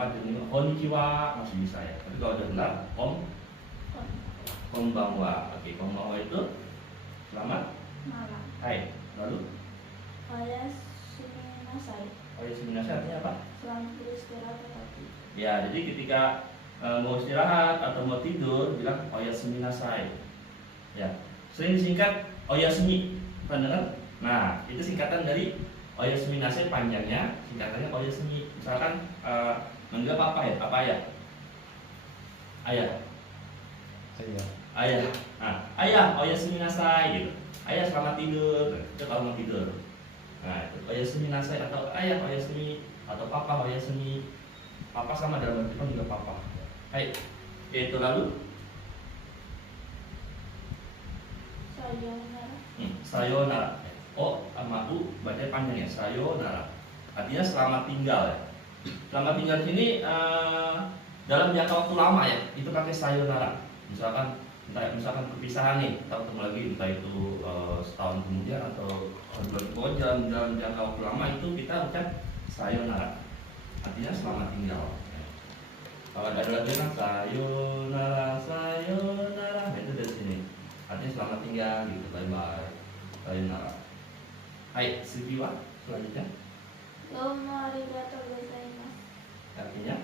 tempat dengan konnichiwa masih bisa ya. Tapi kalau udah benar konbanwa. Oke, konbanwa itu selamat malam. Hai. Lalu Oyasuminasai. oyasuminasai artinya apa? Selamat beristirahat hati. Ya, jadi ketika mau istirahat atau mau tidur bilang oyasuminasai. Ya, sering disingkat oyasumi. Pernah dengar? Nah, itu singkatan dari oyasuminasai, panjangnya singkatannya oyasumi. Misalkan manggil apa ya? Apa ayah? Ayah. Ayah. Nah, ayah oyasuminasai gitu. Ayah selamat tidur. Itu kalau mau tidur. Nah, itu oyasuminasai atau ayah oyasumi atau papa oyasumi. Papa sama dalam Jepang juga papa. Hai. Itu lalu Sayonara. sayonara. Oh, sama U baca panjang ya. Sayonara. Artinya selamat tinggal ya. Selamat tinggal di sini dalam jangka waktu lama ya. Itu pakai sayonara. Misalkan perpisahan nih, kita ketemu lagi entah itu setahun kemudian atau bulan kemudian, dalam jangka waktu lama itu kita ucap sayonara. Artinya selamat tinggal. Kalau ada lagi kan sayonara, sayonara, nah, itu dari sini. Artinya selamat tinggal gitu, bye bye, sayonara. Hai, Sugiwa, selanjutnya. Domo arigatou gozaimasu. Artinya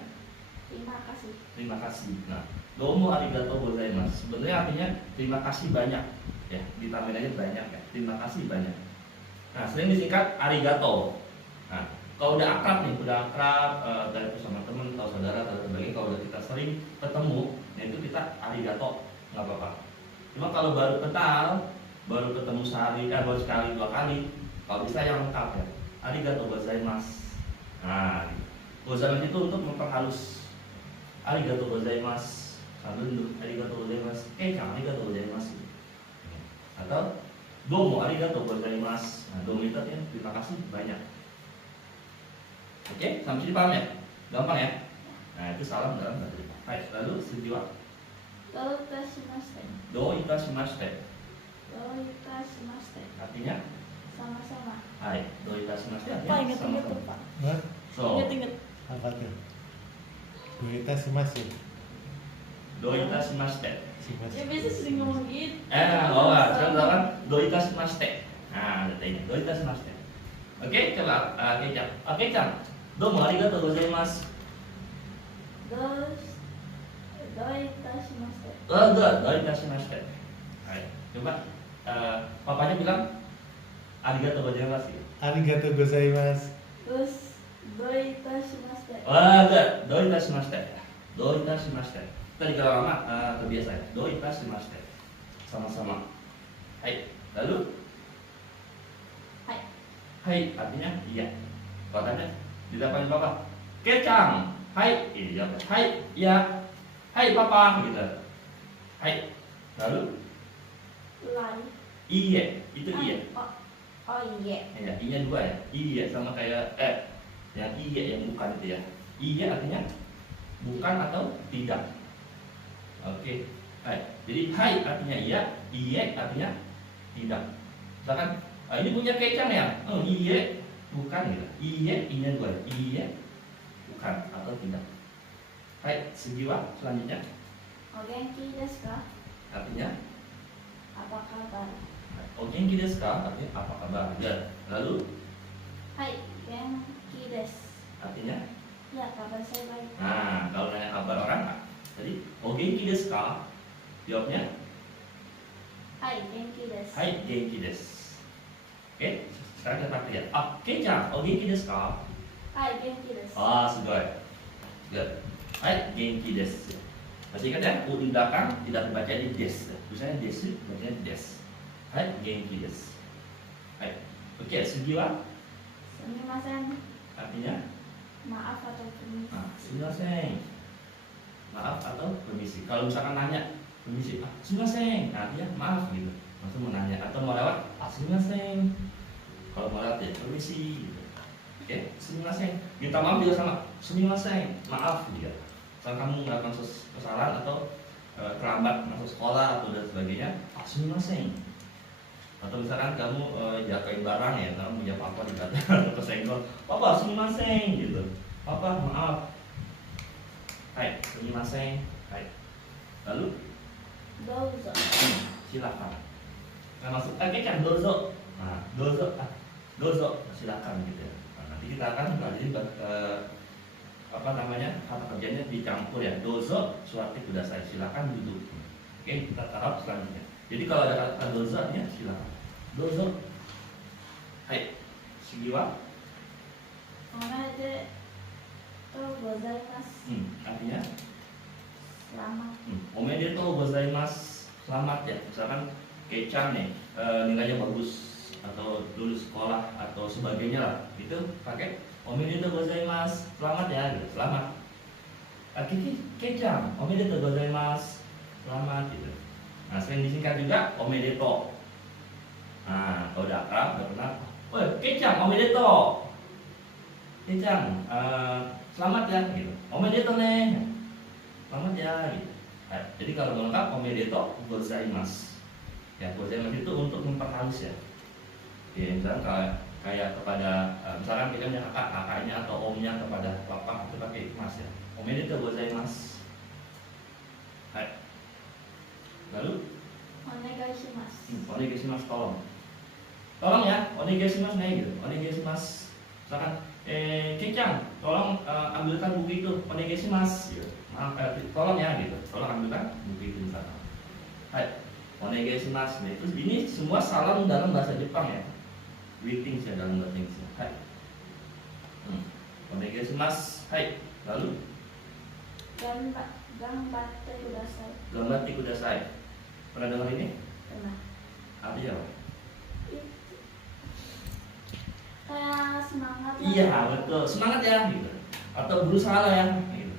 Terima kasih. terima kasih. Nah, domo arigatou gozaimasu. Sebenarnya artinya terima kasih banyak. Ya, ditambahin aja banyak ya. Terima kasih banyak. Nah, sering disingkat arigato. Nah, kalau udah akrab nih, dari sama teman atau saudara atau sebagainya, kalau udah kita sering ketemu, nah itu kita arigato, nggak apa-apa. Cuma kalau baru kenal, baru ketemu baru sekali 2 kali, kalau bisa yang lengkap ya. Arigatou gozaimasu. Nah, gitu. Gozaimasu itu untuk memperhalus. Arigatou gozaimasu. Sambil duduk, arigatou gozaimasu. Arigatou gozaimasu. Atau domo arigatou gozaimasu. Nah, domo itu artinya terima kasih banyak. Oke, sampai sini paham ya? Gampang ya? Nah, itu salam dalam bahasa Jepang. Baik, lalu Sugiwa. Doitashimashite. Doitashimashite. Doitashimashite. Artinya? Sama-sama. Hai, doitashimashite Pak, artinya ingat-ingat tuh, sama-sama. Pak. Hah? So, Ingat-ingat. Apa tuh? Doitashimashite. doitashimashite. Ya biasa sering ngomong gitu. Sekarang misalkan doitashimashite. Nah, ini doitashimashite. Oke, coba Kecam. Kecam. Domo arigatou gozaimasu. Doitashimashite. Doitashimashite. Hai, coba papanya bilang arigatou gozaimasu. Arigatou gozaimasu. Terus doitashimashite. Doitashimashite. Doitashimashite. Tadi kalau lama terbiasa ya. Doitashimashite. Sama-sama. Hai. Lalu Hai. hai artinya iya. Kalau tanya di depan papa, Kecam. Hai. Iya. Hai. Iya. Hai papa gitu. Hai. Lalu Lai. iya. Itu iya. Oh iya. Ya, iya dua ya. Iya sama kayak yang iya yang bukan itu ya. Iya artinya bukan atau tidak. Oke. Hai. Jadi hai artinya iya, iya artinya tidak. Misalkan ini punya Kecam ya. Oh iya, bukan gitu. Iya, iya dua. Iya, bukan atau tidak. Hai, Sugiwa selanjutnya. O genki desu ka? Artinya Apa kabar? genki desu ka? Artinya apa kabar? Ya. Lalu Hai, genki desu. artinya Ya, kabar saya baik. nah, kalau nanya kabar orang, jadi genki desu ka? Jawabnya Hai, genki desu. hai, genki desu. Oke, sekarang kita lihat. Kecam, genki desu ka? Hai, genki desu. Sugoi. Good. Hai, genki desu. Masih ingat ya, U di belakang tidak dibaca di des. Tulisannya desu, bacanya des. Hai, genki desu. Hai. Oke, Sugiwa Sumimasen. artinya Maaf atau permisi. sumimasen. Maaf atau permisi. Kalau misalkan nanya, permisi, sumimasen. Nah, artinya maaf gitu. Langsung mau nanya atau mau lewat, sumimasen. Kalau mau lewat ya permisi gitu. Oke, sumimasen. Minta maaf juga sama, sumimasen. Maaf gitu. Misalkan kamu melakukan kesalahan atau terlambat masuk sekolah atau dan sebagainya, sumimasen. Atau misalkan kamu jagain barang ya, kamu punya papa di belakang atau kesenggol, papa sumimasen gitu. Papa maaf. Hai, sumimasen. Hai. Lalu Douzo. silakan. Nah, masuk kan dozo. Nah, dozo, dozo silakan gitu ya. Nah, nanti kita akan pelajari apa namanya kata kerjanya dicampur ya. Dozo suatu kudasai, silakan duduk. Oke, kita tahap selanjutnya. Jadi kalau ada kata dozo ya silakan. Dozo. Hai, sugiwa. Omedetou gozaimasu. Artinya Selamat. omedetou gozaimasu. Selamat ya. Misalkan Kecang nih nilainya bagus atau lulus sekolah atau sebagainya lah. Itu pakai omedetou gozaimasu. Selamat ya, gitu. Selamat. Kiki Kecang, omedetou gozaimasu. Selamat gitu. Nah, sering disingkat juga omedetou. Nah, kalau udah akrab, udah kenal. Woi, Kecang, omedetou. Kecang, selamat ya gitu. Omedetou nih. Selamat ya gitu. Nah, jadi kalau mau lengkap omedetou gozaimasu. Ya, gozaimasu itu untuk memperhalus ya. Ya, misalnya kayak kepada misalkan kita punya kakaknya atau omnya kepada bapak itu pakai mas ya. Omedetou gozaimasu. Hai. Lalu Onegaishimasu. onegaishimasu tolong. Tolong ya, onegaishimasu nih gitu. Onegaishimasu. Misalkan Kecang, tolong ambilkan buku itu. Onegaishimasu gitu. Maaf, tolong ya gitu. Tolong ambilkan buku itu misalkan. Hai. Onegaishimasu nih. Terus ini semua salam dalam bahasa Jepang ya. Greetings ya dalam bahasa Inggris. Hai. Onegaishimasu. Hai. Lalu Gambatte kudasai. gambatte kudasai. Pernah dengar ini? Pernah. Artinya apa? Kayak semangat. Iya betul, semangat ya gitu. Atau berusaha lah ya gitu.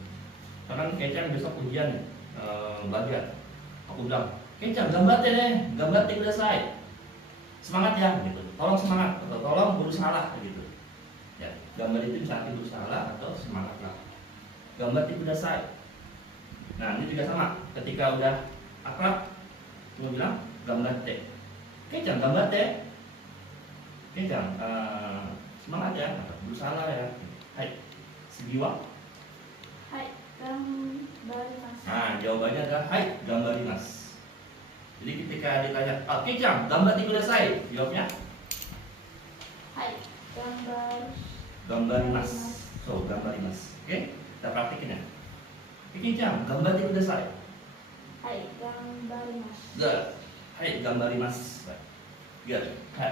Karena Kecang besok ujian bagian. Aku bilang, Kecang gambatte deh, gambatte kudasai. Semangat ya gitu. Tolong semangat atau tolong berusaha lah gitu. Ya, gambar itu bisa arti berusaha lah atau semangat lah. Gambatte kudasai. Nah, ini juga sama. Ketika udah akrab, mau bilang gambatte. Kecang gambatte. Kecang semangat ya, berusaha lah ya. Hai, sugiwa. Hai, gambarimasu. Nah, jawabannya adalah hai, gambarimasu. Jadi ketika ditanya, Kecang, gambatte kudasai, jawabnya Hai, gambarimasu. So, gambarimasu. Oke, kita praktikin ya. Kecang, gambatte kudasai. Hai, gambarimasu. Good. Hai, gambarimasu. Good.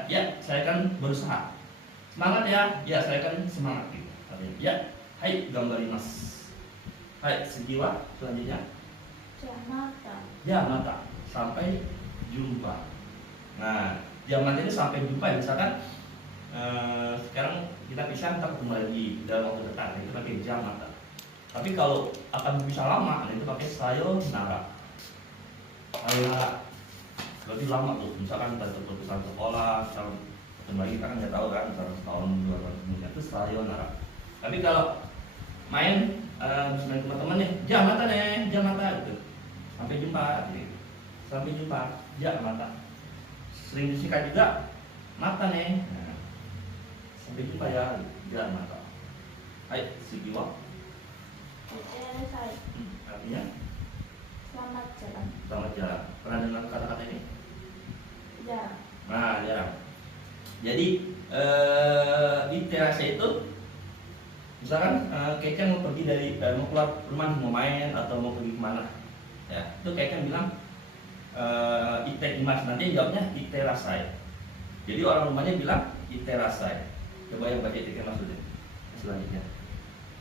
Ya, saya akan berusaha. Semangat ya. Ya, saya akan semangat gitu. Artinya, ya, hai, gambarimasu. Hai, sugiwa. Selanjutnya, Jamata. ya mata. Sampai jumpa. Nah, jamata ini sampai jumpa ya. Misalkan sekarang kita pisah, kita ketemu lagi dalam waktu dekat. Itu pakai jamata. Tapi kalau akan bisa lama, itu pakai sayonara. Sayonara. Berarti lama tuh. Misalkan kita berpesan sekolah, misalkan kembali kita kan nggak tahu kan, misalkan setahun 2 tahun kemudian itu sayonara. Tapi kalau main main teman-teman nih, jamata nih, jamata gitu. Sampai jumpa gitu. Sampai jumpa, jamata. Sering disingkat juga mata nih. Nah, sampai jumpa ya, jamata. Hai, sugiwa. Oteresai. Artinya Selamat jalan. selamat jalan. Pernah dengar kata-kata ini? Jarang. Nah, jarang. Jadi di terasa itu, misalkan Kecang mau pergi dari mau keluar rumah, mau main atau mau pergi kemana, ya itu Kecang bilang iteimasu. Nanti jawabnya iterasai. Jadi orang rumahnya bilang iterasai. Coba yang baca iteimasu deh. Selanjutnya.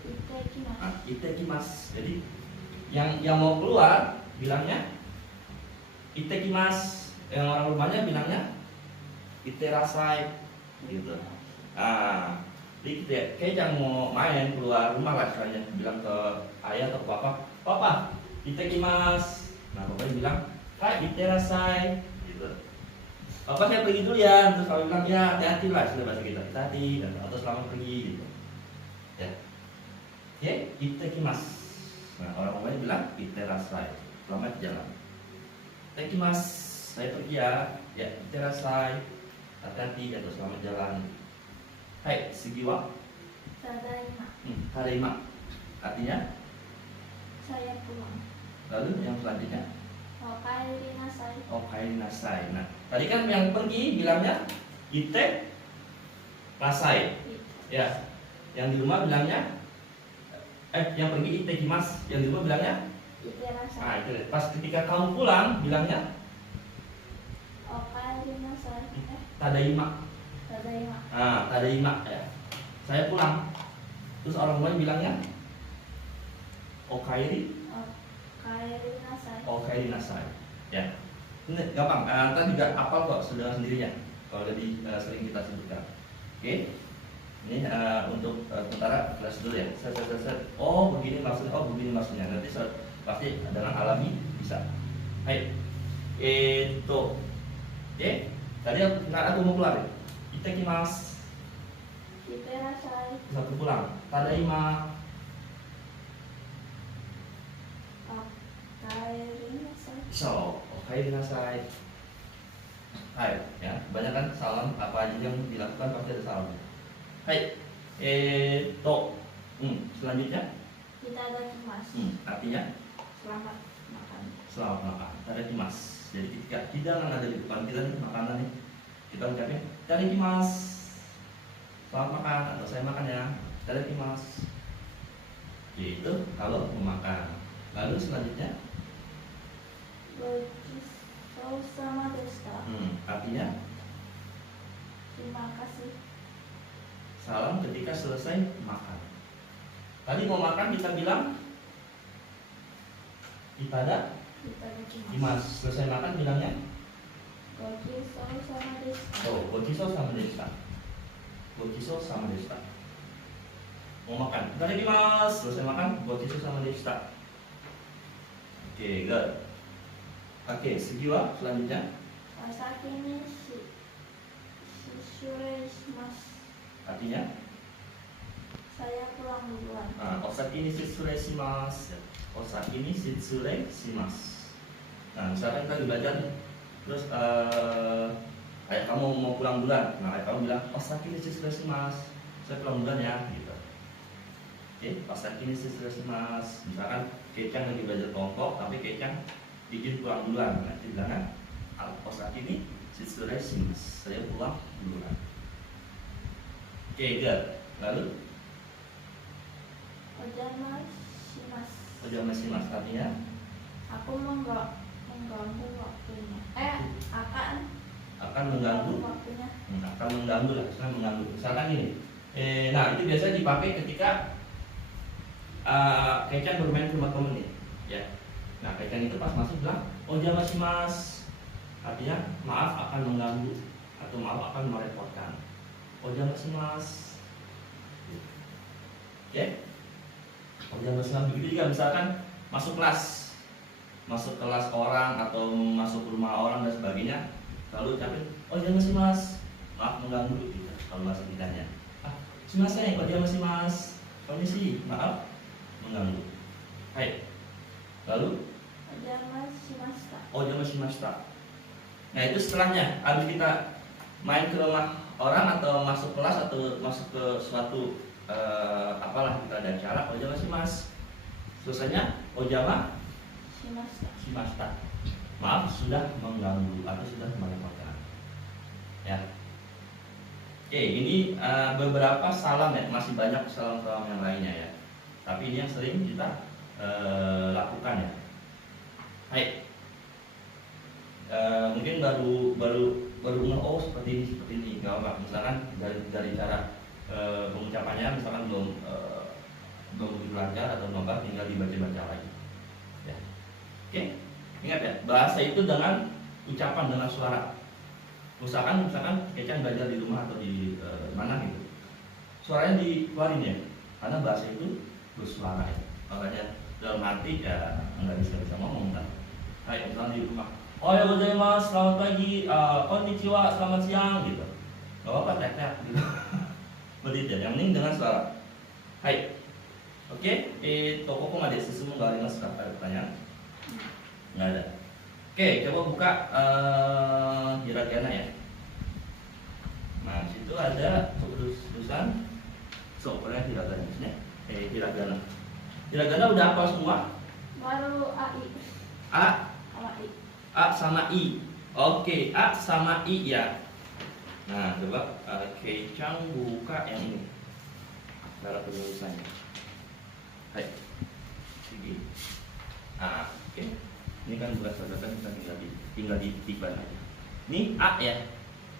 Itekimasu. Itekimasu. Jadi yang mau keluar bilangnya itekimasu. Yang orang rumahnya bilangnya iterasai gitu. Jadi gitu ya, Kecang mau main keluar rumah lah istilahnya, bilang ke ayah atau ke papa, itekimasu. Nah, papa bilang, hai, iterasai gitu. Papa saya pergi dulu ya, terus kalau bilang ya hati-hati lah, istilah bahasa kita, hati-hati atau selamat pergi gitu. Ya. Oke, itekimasu. Nah, orang rumahnya bilang iterasai, selamat jalan. Itekimasu, saya pergi ya. Ya, iterasai, hati-hati atau selamat jalan. Hai, sugiwa. Tadaima. Tadaima. Artinya Saya pulang. Lalu yang selanjutnya Okaeri nasai. okaeri nasai. Nah, tadi kan yang pergi bilangnya ite nasai. Ya. Yang di rumah bilangnya yang pergi itekimasu, yang di rumah bilangnya Ite nah nasai. itu deh. Pas ketika kamu pulang bilangnya Okaeri nasai. tadaima. Tadaima. Ah, tadaima ya. Saya pulang. Terus orang lain bilangnya okaeri Okaeri nasai. okaeri nasai. Ya. Ini gampang. Ntar juga hafal kok sudah sendirinya. Kalau lebih sering kita sebutkan. Oke. Ini untuk sementara kelas dulu ya. Set. Oh begini maksudnya. Oh begini maksudnya. Nanti pasti dengan alami bisa. Hai. Itu. Oke. Tadi aku mau pulang ya. Itakimasu. Ite nasai. Satu pulang. Tadaima. Okaeri nasai. So, okaeri nasai. Hai, ya. Banyak kan salam apa aja yang dilakukan pasti ada salam. Hai. Selanjutnya. Itadakimasu. Artinya Selamat makan. selamat makan. Itadakimasu. Jadi ketika hidangan ada di depan kita nih, makanan nih, kita ucapin itadakimasu. Selamat makan atau saya makan ya. Itadakimasu. Itu kalau mau makan. Lalu selanjutnya, Gojisou sama deshita. artinya Terima kasih. salam ketika selesai makan. Tadi mau makan kita bilang Itadakimasu. Itadakimasu. Selesai makan bilangnya Gojisou sama deshita. gochiso sama deshita. Gochiso sama deshita. Mau makan itadakimasu. Selesai makan gochiso sama deshita. Oke, good. Oke, segiwa selanjutnya. Wasaki ni shishurei shimasu. Artinya Saya pulang duluan. osaki ni shitsurei shimasu. Osaki ni shitsurei shimasu. Nah, misalkan kita belajar nih, terus kayak kamu mau pulang duluan. Nah, kayak kamu bilang osaki ni shitsurei shimasu. Saya pulang duluan ya, gitu. Oke, osaki ni shitsurei shimasu. Misalkan Kecang lagi belajar kelompok, tapi Kecang izin pulang duluan. Nanti bilangnya osaki ni shitsurei shimasu. Saya pulang duluan. Oke, good. Lalu Ojama shimasu. ojama shimasu artinya Aku mengganggu waktunya. akan mengganggu, waktunya. akan mengganggu lah, misalkan mengganggu. Misalkan ini, nah itu biasanya dipakai ketika Kecang bermain ke rumah temen nih, ya. Nah Kecang itu pas masuk bilang ojama shimasu, artinya maaf akan mengganggu atau maaf akan merepotkan. Ojama shimasu. Oke? Ojama shimasu. Begitu juga misalkan masuk kelas orang atau masuk rumah orang dan sebagainya, lalu ucapin ojama shimasu, maaf mengganggu gitu. Kalau masuk kitanya, shimasen, ojama shimasu, permisi, maaf mengganggu. Hai. Lalu Ojama shimashita. ojama shimashita. Nah itu setelahnya, habis kita main ke rumah orang atau masuk kelas atau masuk ke suatu apalah kita ada acara, ojama shimasu. Selesainya ojama Shimashita. shimashita. Maaf sudah mengganggu atau sudah merepotkan. Ya. Oke, ini beberapa salam ya, masih banyak salam-salam yang lainnya ya. Tapi ini yang sering kita lakukan ya. Hai. Mungkin baru oh seperti ini nggak apa. Misalkan dari cara pengucapannya misalkan belum begitu lancar atau nomor tinggal dibaca lagi. Ya. Oke, ingat ya, bahasa itu dengan ucapan, dengan suara. Misalkan Kecang belajar di rumah atau di mana gitu, suaranya dikeluarin ya, karena bahasa itu bersuara ya. Makanya dalam hati ya nggak bisa ngomong kan. Hai, misalnya di rumah, ohayou gozaimasu, selamat pagi, konnichiwa, selamat siang gitu. Gak apa-apa tek-tek gitu. Begitu ya, yang penting dengan suara. Hai. Oke, toko ada sesuatu nggak ada pertanyaan? Nggak ada. Oke, coba buka hiragana ya. Nah, situ ada tulisan. So, pokoknya hiragana. Hiragana. Hiragana udah hafal semua? Baru AI A, sama I. A sama I. Oke, A sama I ya. Nah, coba Kecang buka yang ini. Cara penulisannya. Hai. Sini. Ah, oke. Ini kan bukan saudara, kita tinggal dititipkan aja. Ini A ya.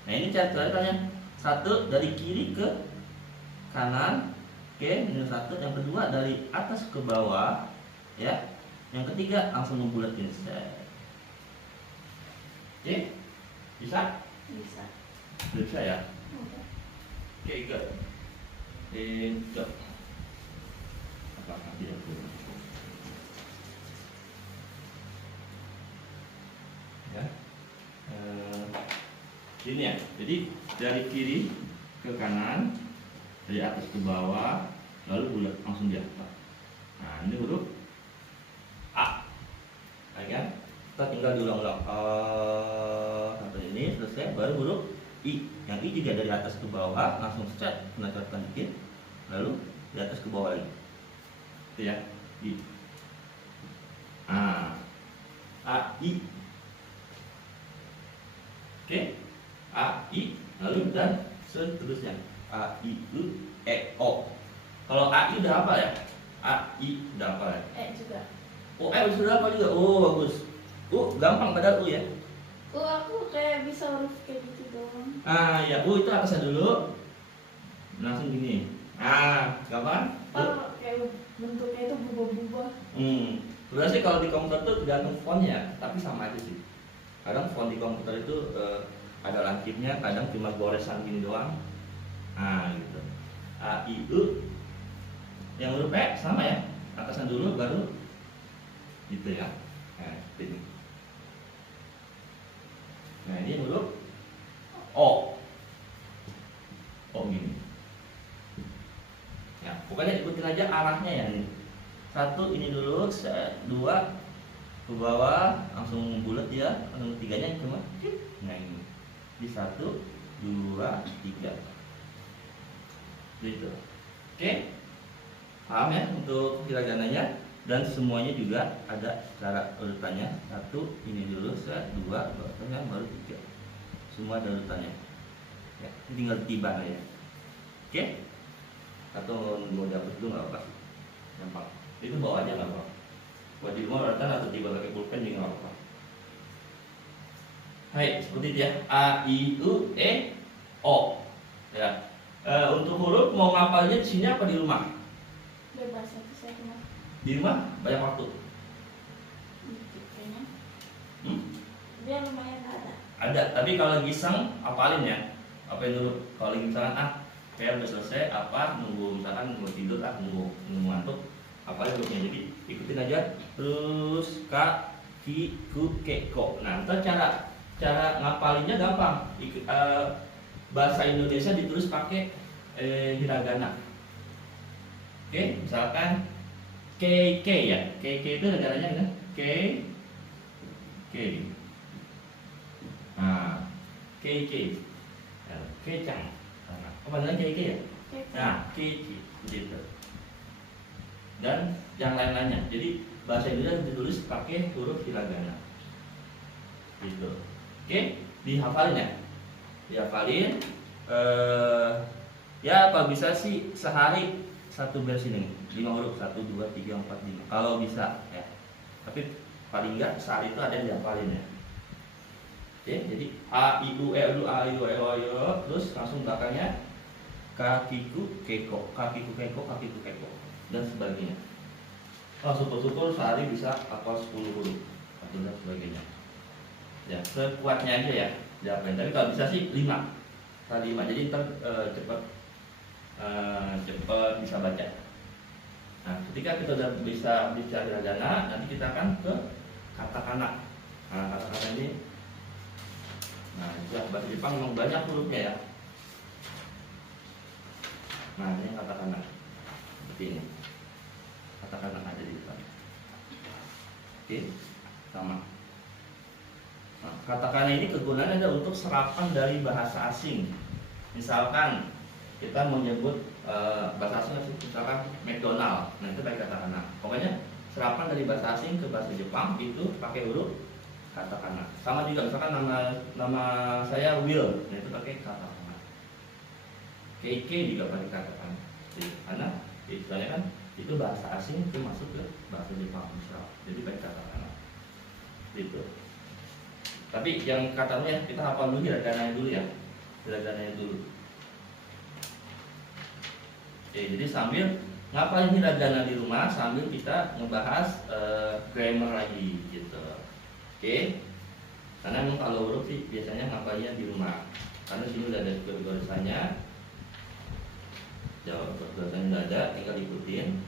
Nah, ini caranya satu dari kiri ke kanan. Oke, ini satu. Yang kedua dari atas ke bawah, ya. Yang ketiga langsung ngebulatin set. Oke, bisa? Bisa. Bisa ya. Udah. Oke, good. Good. Apakah tidak boleh? Ya. Ini ya. Jadi dari kiri ke kanan, dari atas ke bawah, lalu bulat langsung di atas. Nah, ini huruf A. Nah, kan? Kita tinggal diulang-ulang. Sampai ini selesai, baru huruf I. Yang I juga dari atas ke bawah, langsung set, menancapkan dikit, lalu dari atas ke bawah lagi. Itu ya, I. A, I. Oke, A, I, lalu dan seterusnya. A, I, U, E, O. Kalau A, I udah apa ya? A, I udah apa ya? Juga. Oh, E sudah apa juga? Oh, bagus. Gampang padahal U ya. Aku kayak bisa huruf kayak gitu doang. Ya, itu atasnya dulu. Langsung gini. Gampang? Kayak bentuknya itu berubah-ubah. Sebenarnya sih kalau di komputer tuh tergantung fontnya, tapi sama aja sih. Kadang font di komputer itu ada lancipnya, kadang cuma goresan gini doang. Gitu. A, I, U. Yang huruf E sama ya. Atasnya dulu baru gitu ya. Seperti ini. Nah, ini huruf O. O gini. Ya, pokoknya ikutin aja arahnya ya nih. Satu ini dulu, dua ke bawah, langsung bulat ya, langsung tiganya cuma. Nah ini, di 1, 2, 3. Gitu. Oke, paham ya untuk hiragananya, dan semuanya juga ada cara urutannya. Satu ini dulu, dua, baru 3. Semua ada urutannya. Ya, tinggal tiba aja. Oke? Atau mau dapet dulu nggak apa, gampang. Itu bawa aja nggak apa. Buat di rumah urutan atau tiba pakai pulpen juga nggak apa. Hai, seperti itu ya. A, I, U, E, O. Ya. Untuk huruf mau ngapalnya di sini apa di rumah? Bebas itu saya cuma Di rumah banyak waktu. gitu kayaknya. Hmm? Dia lumayan ada. Ada, tapi kalau lagi iseng apalin ya. Apa yang dulu? Kalau lagi misalkan kayak udah selesai apa nunggu misalkan nunggu tidur nunggu ngantuk apa hurufnya, jadi ikutin aja terus K, Ki, Ku, Ke, Ko. Nah, ntar cara ngapalinnya gampang. Bahasa Indonesia ditulis pakai hiragana. Oke, misalkan K, ya. K itu negaranya kan? K. Nah, K. Kecang. Apa namanya K ya? Nah, K gitu. Dan yang lain-lainnya. Jadi bahasa Indonesia ditulis pakai huruf hiragana. Gitu. Oke, dihafalin ya. Dihafalin. Ya kalau bisa sih sehari satu versi nih, 5 huruf, 1, 2, 3, 4, 5. Kalau bisa ya. Tapi paling enggak sehari itu ada yang dihafalin ya. Oke, jadi A, I, U, E dulu, A, I, U, E, O, terus langsung belakangnya kakiku, keko, dan sebagainya. Syukur-syukur sehari bisa hafal 10 huruf dan sebagainya. Ya, sekuatnya aja ya, diapain. Tapi kalau bisa sih 5. Kali 5. Jadi ntar cepat bisa baca. Nah, ketika kita udah bisa bicara hiragana, nanti kita akan ke katakana. Nah, katakana ini, nah, bahasa Jepang memang banyak hurufnya ya. Nah, ini katakana seperti ini. Katakana ada di depan. Oke, sama. Nah, katakana ini kegunaannya ada untuk serapan dari bahasa asing. Misalkan kita menyebut bahasa asing, misalkan McDonald, nah itu pakai katakana. Pokoknya serapan dari bahasa asing ke bahasa Jepang itu pakai huruf katakana. Sama juga misalkan nama saya Will, nah itu pakai katakana. Keike juga pakai katakana. Karena istilahnya kan itu bahasa asing itu masuk ke bahasa Jepang misal. Jadi pakai katakana. Gitu. Tapi yang katanya kita hafal dulu hiragananya dulu ya. Hiragananya dulu. Oke, jadi sambil ngapalin hiragana di rumah sambil kita ngebahas grammar lagi gitu. Oke. Karena memang kalau huruf sih biasanya ngapalinnya di rumah. Karena sini udah ada tulisannya. Jawab tulisannya udah ada, tinggal ikutin.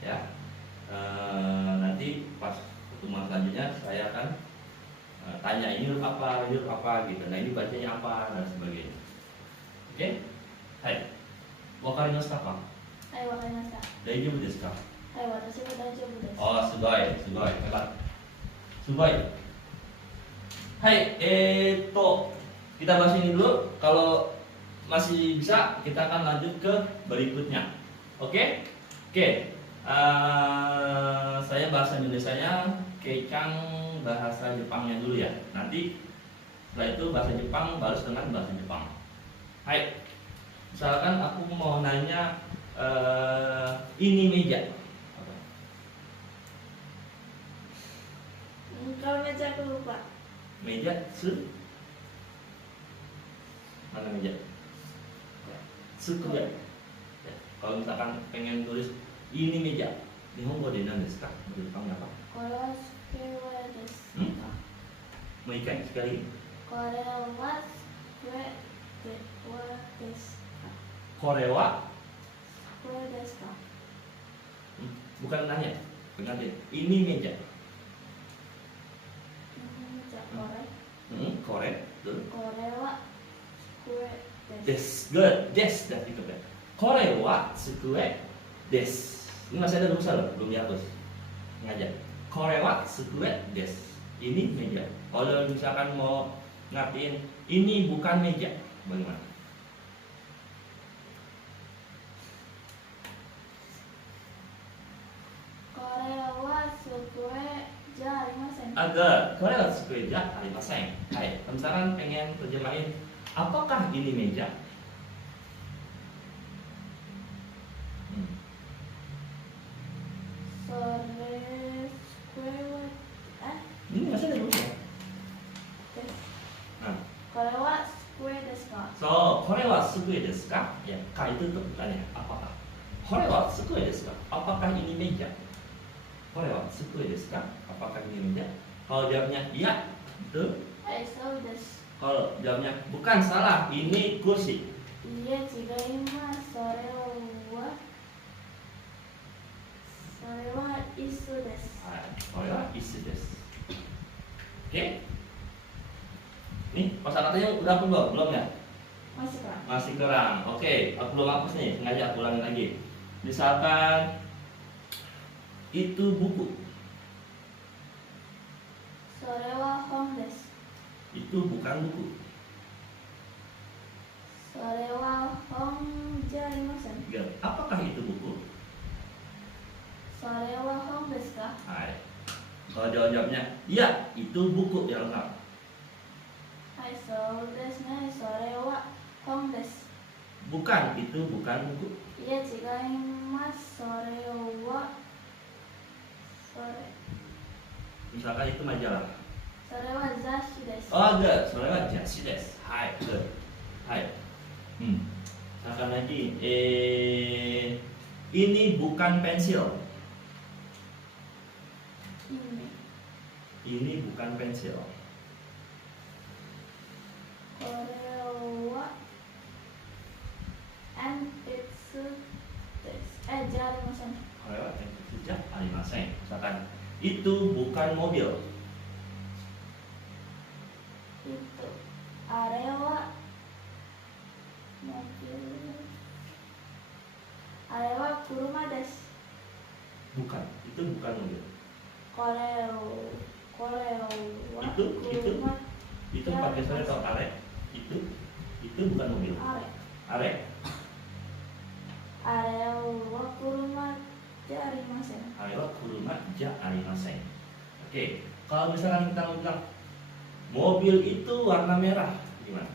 Ya. Nanti pas pertemuan selanjutnya saya akan tanya ini huruf apa gitu. Nah ini bacanya apa dan sebagainya. Oke? Hai. Wakarimashita ka? はい、わかりました。大丈夫ですか? はい、私も大丈夫です。 Oh, subai, hebat. Subai. Hai, kita bahas ini dulu. Kalau masih bisa, kita akan lanjut ke berikutnya. Oke? Oke. Saya bahasa Indonesianya, Keicang bahasa Jepangnya dulu ya. Nanti setelah itu bahasa Jepang balas dengan bahasa Jepang. Hai. Misalkan aku mau nanya ini meja. Apa? Kalau meja aku lupa. Meja mana meja? Suku ya. Kalau misalkan pengen tulis ini meja, Nihongo de nan desu ka? Jepang apa? これはスクエアですか。 Mau ikan sekali. これはスクエアですか。 Korewa これですか。 bukan nanya, pengantin. Ini meja. じゃあこれ。 Kore, betul. これはスクエです。 Des, good, des, dah itu ya. Korewa sukue des. Ini masih ada rumusnya loh, belum dihapus. Ngajar. Korewa sukue des. Ini meja. Kalau misalkan mau ngatiin ini bukan meja, bagaimana? これはスクエじゃありません。 Ada, korewa sukue ja arimasen. Hai, misalkan pengen terjemahin apakah ini meja? Sore square wa Ini masih ada rumusnya. です。 Nah, これはスクエですか。 so, korewa sukue desu ka? Ya, ka itu tuh bukannya apakah. Korewa sukue desu ka? Apakah ini meja? Korewa sukue desu ka? Apakah ini meja? Kalau jawabnya iya, betul. はい、そうです。 Kalau jawabnya bukan, salah, ini kursi. いえ、違います。それは椅子です。 Hai, korewa isu desu. Oke? Nih, kosakatanya udah aku belum ya? masih kurang. Masih kurang. Oke, aku belum hapus nih, sengaja aku ulangin lagi. Misalkan itu buku. それは本です。 Itu bukan buku. それは本じゃありません。 Tiga. Apakah itu buku? それは本ですか。 Hai. Kalau jawabnya iya, itu buku yang lengkap. はい、そうですね。それは本です。 Bukan, itu bukan buku. いえ、違います。それはMisalkan itu majalah. それは雑誌です。 Oh, enggak, soalnya jasi desu. Hai, good. Hai. Misalkan lagi, ini bukan pensil. ini Ini bukan pensil. これは鉛筆です。じゃありません。 Korewa sejak arimasen. Misalkan itu bukan mobil. あれはモビル。あれは車です。 Bukan, itu bukan mobil. これは Itu 車。 Itu pakai sore atau are? Itu bukan mobil. あれ。 Are? あれは車じゃありません。 Arewa kuruma ja arimasen. Oke, kalau misalkan kita mau bilang mobil itu warna merah, gimana?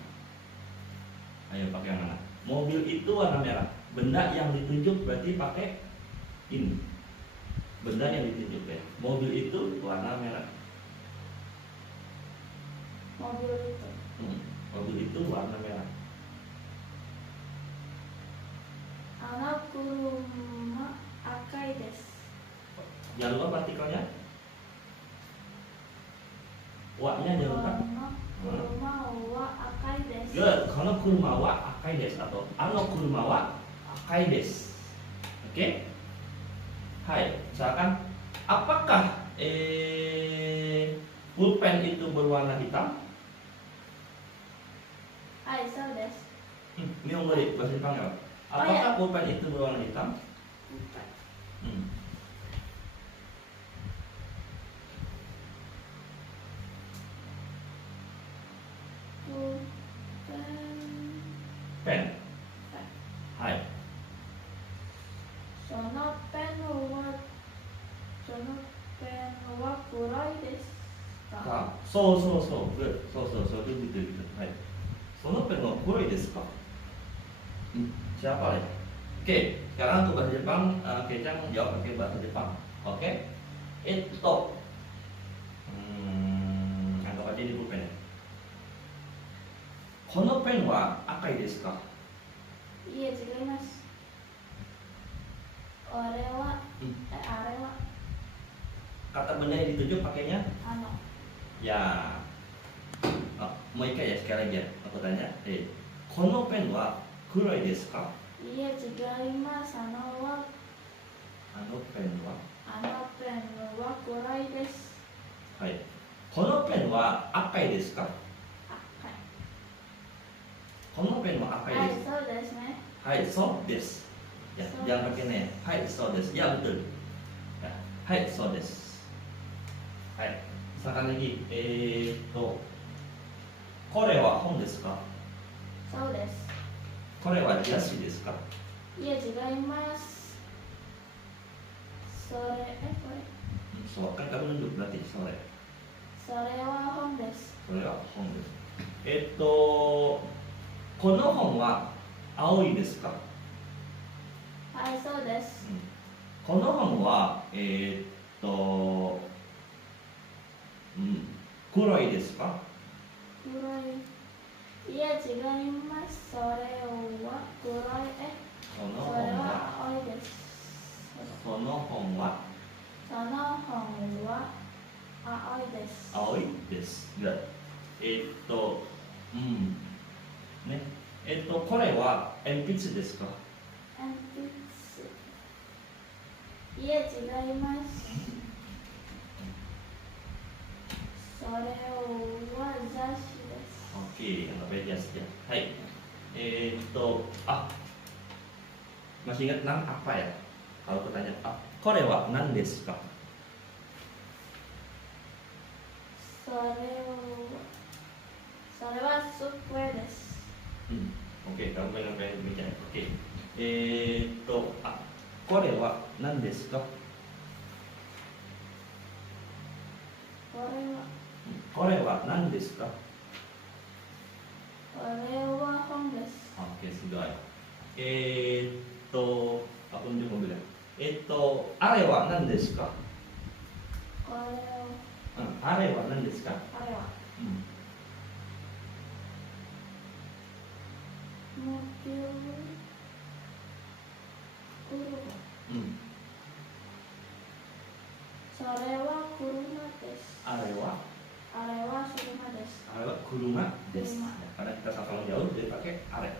Ayo pakai yang mana? Mobil itu warna merah. Benda yang ditunjuk berarti pakai ini. Benda yang ditunjuk ya. Mobil itu warna merah. Mobil itu. Mobil itu warna merah. Anak kuruma akai desu. Jangan lupa partikelnya. Wa-nya jangan lupa. Anak kuruma wa akai desu. Good. Kono kuruma wa akai desu atau ano kuruma wa akai desu. Oke? Hai, misalkan apakah pulpen itu berwarna hitam? Hai, so desu. Ini ngomong bahasa Jepang ya, Pak? Oh, Apakah ya. pulpen itu berwarna hitam? Bukan. Hmm. Bukan. Pen. Hai. Sono pen wa kurai desu. Ka. Good. Itu gitu. Hai. Sono pen wa kuroi desu ka? Siapa ya? Oke, sekarang untuk bahasa Jepang, Kecang jawab pakai bahasa Jepang. Oke? Itu. Anggap aja ini pulpen ya. Kono pen wa akai desu ka? Iya, chigaimasu. Ore wa are wa Kata benda yang ditunjuk pakainya ano. ya. Oh, mau ikai ya sekali lagi ya. Aku tanya. Kono pen wa kuroi desu ka? Iya, chigaimasu. Ano pen wa. Pen wa kurai desu. Hai. Kono pen wa akai desu ka? Akai. Kono pen wa akai Hai, desu. so desu ne. Hai, so desu. Ya, So jangan desu. pakai ne. Hai, so desu. Ya betul. Ya. Hai, so desu. Hai. Misalkan lagi, kore wa hon desu ka? So desu. Kore wa yashi desu ka? Iya, chigaimasu. Sore, kore. So, kan kamu nunjuk berarti sore. Sore wa hon desu. それは本です。この本は青いですか？はい、そうです。この本は黒いですか？黒い。いや、違います。それは黒い。このそれ本はは青いです。この本はその本は青いです。青いです。ね。これは鉛筆ですか？鉛筆。いや、違います。それは雑誌です。 Oke, anggap aja jas ya. Hai. Masih ingat nan apa ya? Kalau aku tanya, kore wa nan desu ka? それはスクエです。 Oke, kamu pengen bicara. Oke. Kore wa nan desu ka? これは Kore wa nan desu ka? これは本です。 Oke, sudah. Aku nunjuk mobil ya. Are wa nan desu ka? これを Are wa nan desu ka? あれは モビル車。それは車です。 Are wa あれは車です。 Are kuruma desu. Kuruma. Karena kita sama jauh jadi pakai are.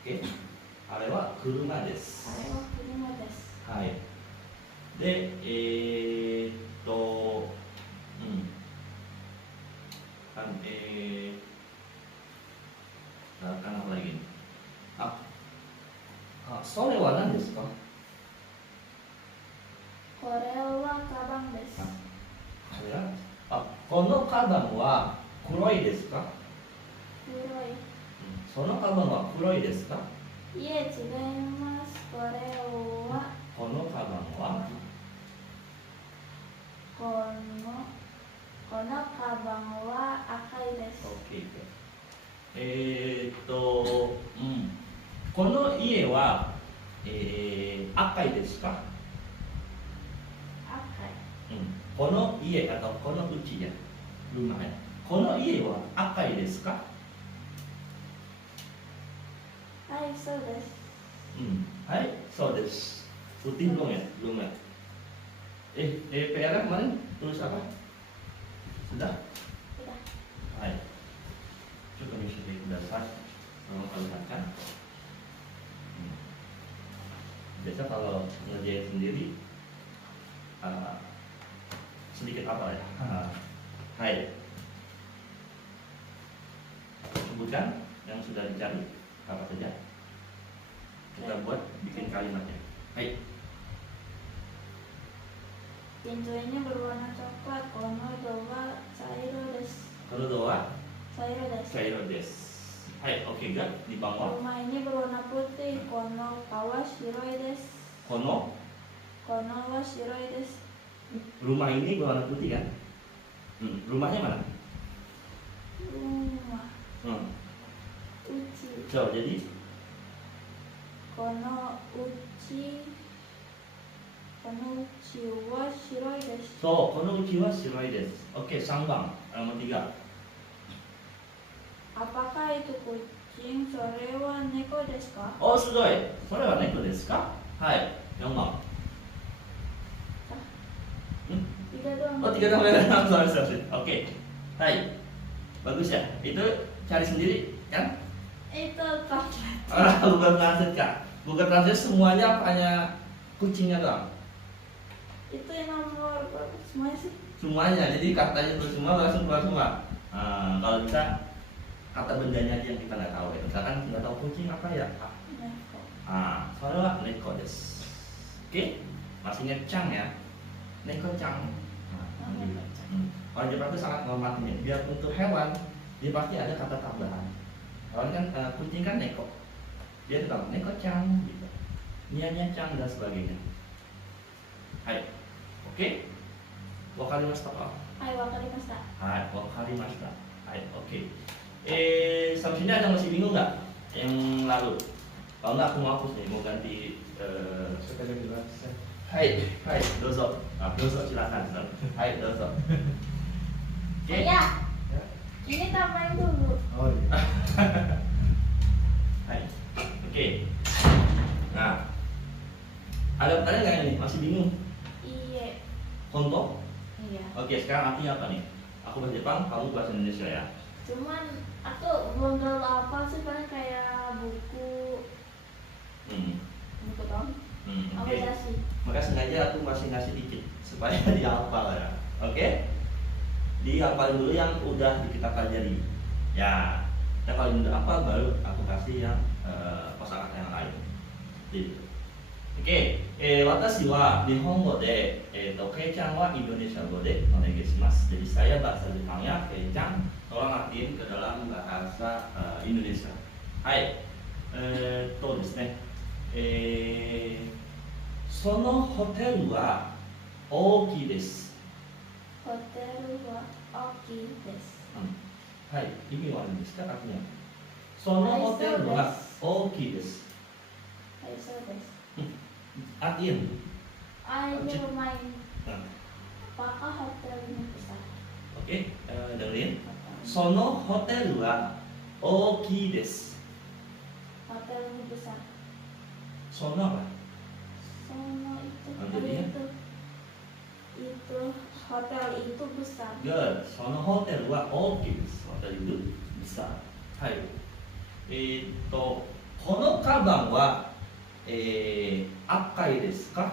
Oke. Are wa kuruma desu. あれは車です。はい。で、kan apa lagi nih? Sore wa nan desu ka? これはカバンです。 このカバンは黒いですか？ 黒い。そのカバンは黒いですか？いえ、違います。これはこのカバンは kono kabang wa akai desu. Oke. Kono ie wa akai desu ka? Akai. Kono ie atau kono uchi ya, rumah ya. Kono ie wa akai desu ka? Hai, so desu. Hai, so desu. Putih belum ya? Belum ya? PR kemarin tulis apa? Sudah? Udah. Hai. Coba nih sedikit dasar. Tolong perlihatkan. Biasa kalau ngerjain sendiri sedikit apa ya? Hai. Sebutkan yang sudah dicari apa saja. Kita buat bikin kalimatnya. Hai. Pintunya berwarna coklat. Kono dowa sairo desu. Kono doa Sairo desu. Kairo des. Hai, oke ga? Di bawah. Rumah ini berwarna putih. Kono kawa shiroi desu. Kono, Kono wa shiroi desu. rumah ini berwarna putih kan? Rumahnya mana? Rumah uchi. So, jadi Kono uchi wa shiroi desu. kono uchi wa shiroi desu. Oke, sangbang. Nomor 3. Apakah itu kucing? Sore wa neko desu ka? Oh, sugoi. Sore wa neko desu ka? Hai, 4番. Tiga doang. Oh, 3 doang. Sorry. Oke. Hai. Bagus ya. Itu cari sendiri kan? Itu coklat. Google Translate Kak. Google Translate semuanya hanya kucingnya doang. Itu yang nomor berapa semuanya sih? Semuanya, jadi katanya itu semua langsung keluar semua. Kalau bisa kata bendanya aja yang kita nggak tahu ya. Misalkan nggak tahu kucing apa ya? Neko. Soalnya neko desu. Oke, masih ingat Chang ya? Neko Chang. Kalau Jepang itu sangat menghormatinya. Biar untuk hewan, dia pasti ada kata tambahan. Kalau kan kucing kan neko, dia tetap neko Chang, gitu. Nya Chang dan sebagainya. Hai, oke. Wakarimashita ka? Hai, wakarimashita. Hai, wakarimashita. Hai, oke. Sampai sini ada masih bingung nggak? Yang lalu? Kalau nggak aku mau hapus nih, mau ganti. Sekali jelas. Hai, dozo. Dozo silakan. Hai, dozo. Oke. Ya, Ya. ini tambahin dulu. Oh iya. Hai. Oke. Nah, ada pertanyaan nggak ini? Masih bingung? Iya. Konto? Iya. Oke, sekarang artinya apa nih? Aku bahasa Jepang, kamu bahasa Indonesia ya. Cuman aku belum terlalu apa sih, paling kayak buku dong. Oke. Aplikasi. Maka sengaja aku masih ngasih dikit supaya dihafal ya. Oke? Dihafal dulu yang udah kita pelajari. Ya. Nah, kalau udah hafal baru aku kasih yang kosakata yang lain. Gitu. Oke, watashi wa Nihongo de, Kei-chan wa Indonesia go de onegaishimasu. Jadi saya bahasa Jepangnya, Kei-chan tolong artiin ke dalam bahasa Indonesia. Hai, desu ne. そのホテルは大きいです。 Hotel wa oki desu. はい、意味はあるんですか、artinya? そのホテルは大きいです。 Hai, so desu. Artiin. Ini rumah ini. Nah, Apakah hotel ini besar? Oke, dengerin. そのホテルは大きいです。 Hotel ini besar. そのapa? Sono itu. Jadinya? Itu hotel itu besar. Good. そのホテルは大きいです。ホテルitu besar. はい。このカバンは、赤いですか?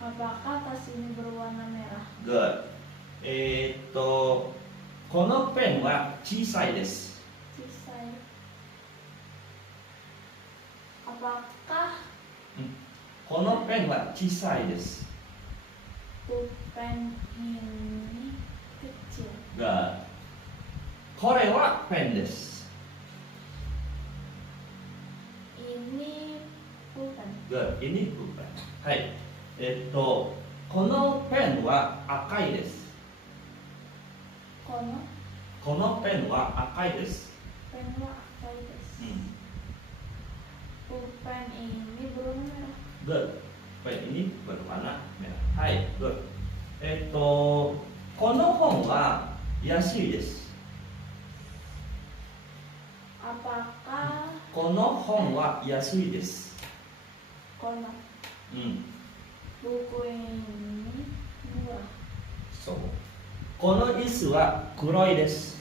Apakah tas ini berwarna merah? Good. このペンは小さいです。 Sisai. Apakah このペンは小さいです。 pulpen ini kecil? Good. これはペンです。 Ini pulpen. Good. Ini bukan. はい。このペンは赤いです。kono このペンは赤いです。 pen wa akai desu. うん。 Pulpen ini berwarna merah. Good. Pen ini berwarna merah. Hai, good. この本は安いです。 Apakah この本は安いです。 kono うん。 buku ini murah? そう。この椅子は黒いです。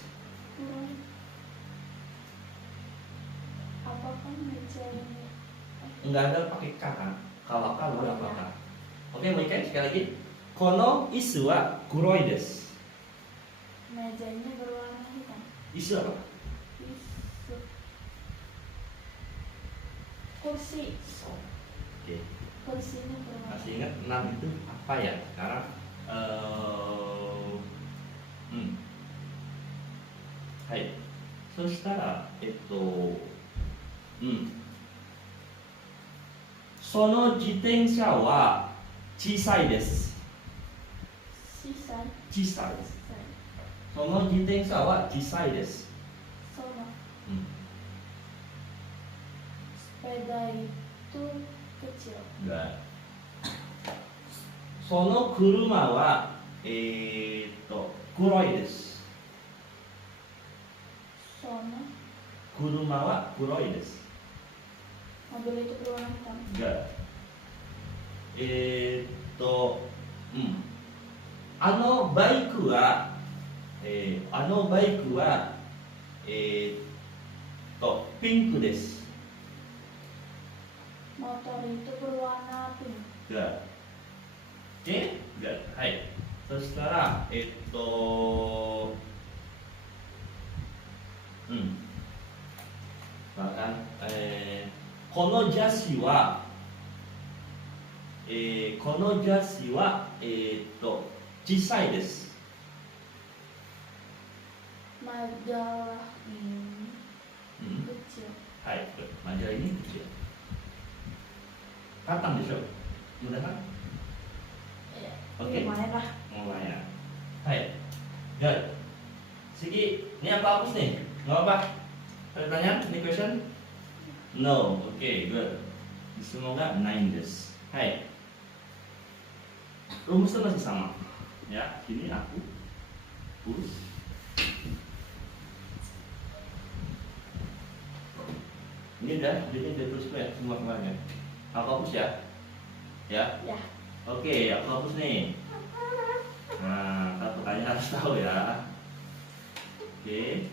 Murah. Apakah meja ini Enggak ada pakai K kan? Kalau K baru apa K? Oke, mau ikan sekali lagi. この椅子は黒いです。 mejanya berwarna hitam? 椅子apa? Isu. Kursi. Oke. Kursinya berwarna Masih ingat 6 itu apa ya? Sekarang Hai. そしたらその自転車は小さいです。 sisa. 小さいです。 Sisa. その自転車は小さいです。 Sono. うん。 Sepeda itu kecil. Enggak. その車は黒いです。 Sono. 車は黒いです。 Mobil itu berwarna hitam. Enggak. あのバイクはピンクです。 Motor itu berwarna pink. Enggak. Oke? Enggak. Hai. そしたらbahkan このジャシは小さいです。 Majalah ini うん kecil. はい、majalah ini kecil. Kapan deしょ? Mudah kan? Ya, Oke. lumayan lah. Lumayan. Hai. Good. Sigi, ini apa hapus nih? Nggak apa? Ada pertanyaan? Ini question? No. Oke, good. Semoga 9 des. Hai. Rumusnya masih sama. Ya, sini aku hapus. Ini udah tulis ya semua kemarin. Aku hapus ya. Ya. Ya. Oke, aku hapus nih. Nah, pertanyaan harus tahu ya. Oke.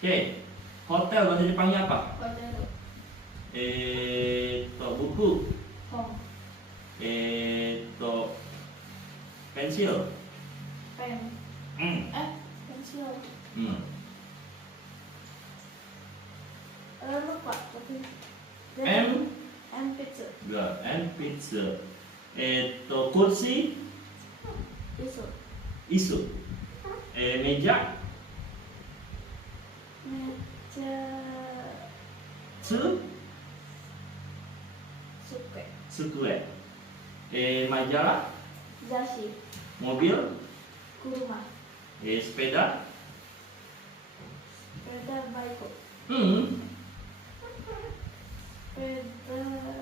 Oke. Hotel bahasa Jepangnya apa? Hotel. Buku. Home. Pensil. Pen. Pensil. Lupa tapi. M. Pizza. Good. And pizza. Kursi. Isu. Isu. Meja. Meja. Suke. Sukue. Majalah. Zashi. Mobil. Kuruma. Sepeda. Sepeda baiko. Sepeda.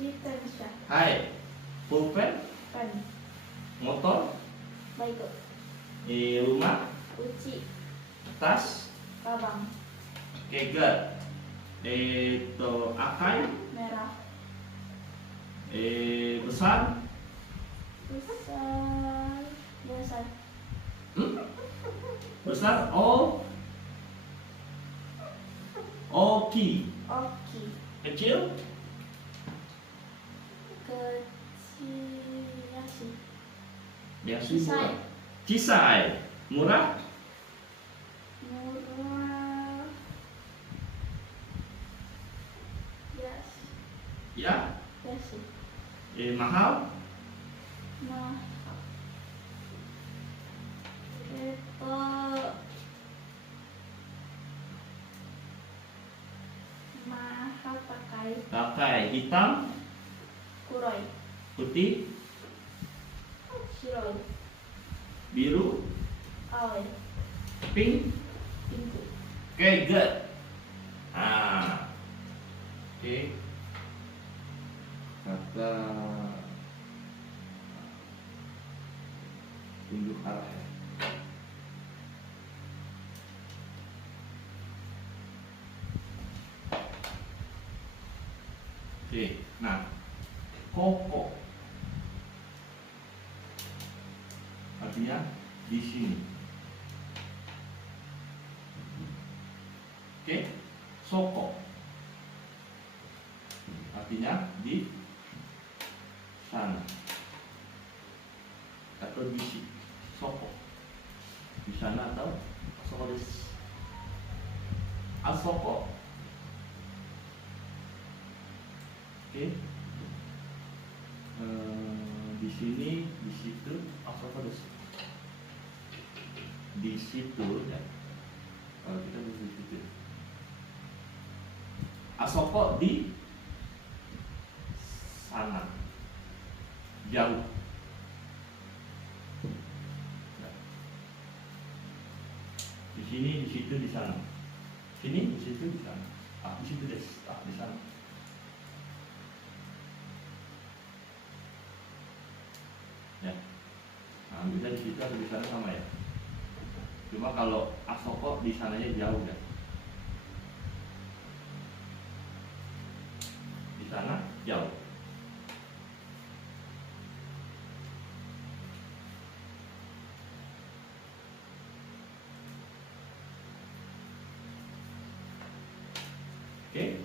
Jitensha. Hai. Pulpen. Pen. Motor. Baiko. Rumah. Uci. Tas. Kabang. Kegat. Akai. Merah. Besar. Besar. Biasa. Besar. Oki. Oki. Kecil. Kecil. Yashi. Biasa. Kisai. Kisai. Murah. Murah. Yashi. Ya. Yashi. Mahal. Mahal. Mahal Pakai hitam. kuroi. Putih. Kiroi. Biru, Aoi. pink. Pintu. Oke, good. Nah, oke. Kata tunjuk arah ya. Oke, nah, koko artinya di sini. Oke, soko artinya di sana atau di sini. Soko di sana atau soko des. Asoko. Oke. Di sini, di situ, asoko des. Di situ ya. Kalau kita di situ. Asoko di sana, jauh. Nah. Di sini, di situ, di sana. Sini, di situ, di sana. Di situ des, di sana. Ya. Nah, bisa di situ atau di sana sama ya. Cuma kalau asoko di sananya jauh ya. Di sana jauh. Oke.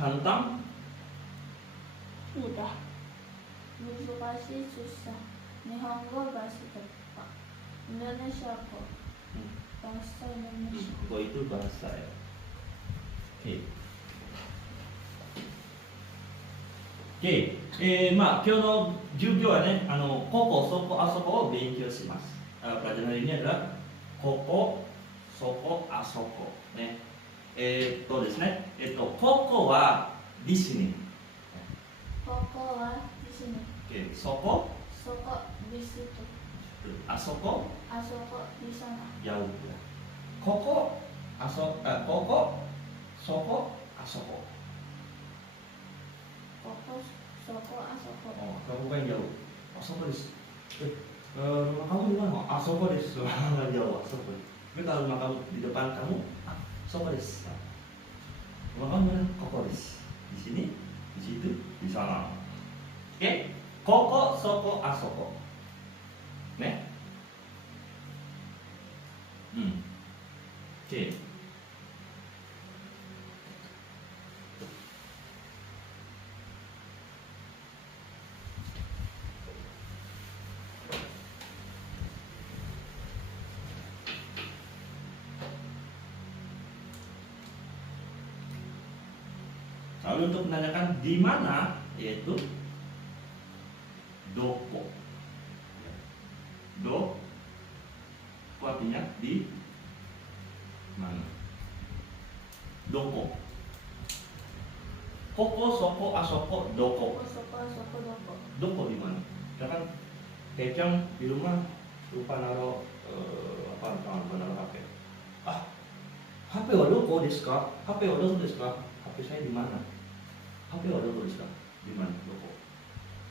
Kantang. Mudah. Musukashi susah. Nihongo bahasa Jepang. Indonesia kok. Bahasa Indonesia. Kok itu bahasa ya. Oke. Oke. まあ今日の授業はね、ここ、そこ、あそこを勉強します。pelajaran hari ini adalah ここ、そこ、あそこね。ですね。ここはdi sini。ここはdi sini. Oke, そこ、 Soko di situ. あそこ、 Asoko di sana. jauh ya. ここ、ここ、そこ、あそこ。 Koko, soko, asoko. Oh, kamu kan jauh. Asoko des. Rumah kamu di mana? Asoko des. Nggak jauh, Asoko. Tapi kalau rumah kamu di depan kamu, Asoko des. Rumah kamu mana? Koko des. Di sini, di situ, di sana. Oke? Koko, soko, asoko. Ne? Oke. Lalu untuk menanyakan di mana, yaitu doko. Doko artinya di mana. Doko. Koko, soko, asoko, doko. Koko, soko, asoko, doko. Doko di mana? Misalkan Kecang di rumah lupa naruh naruh HP. HP wa doko desu ka? HP wa doko desu ka? HP saya di mana? HP wa doko desu ka? Di mana? Doko.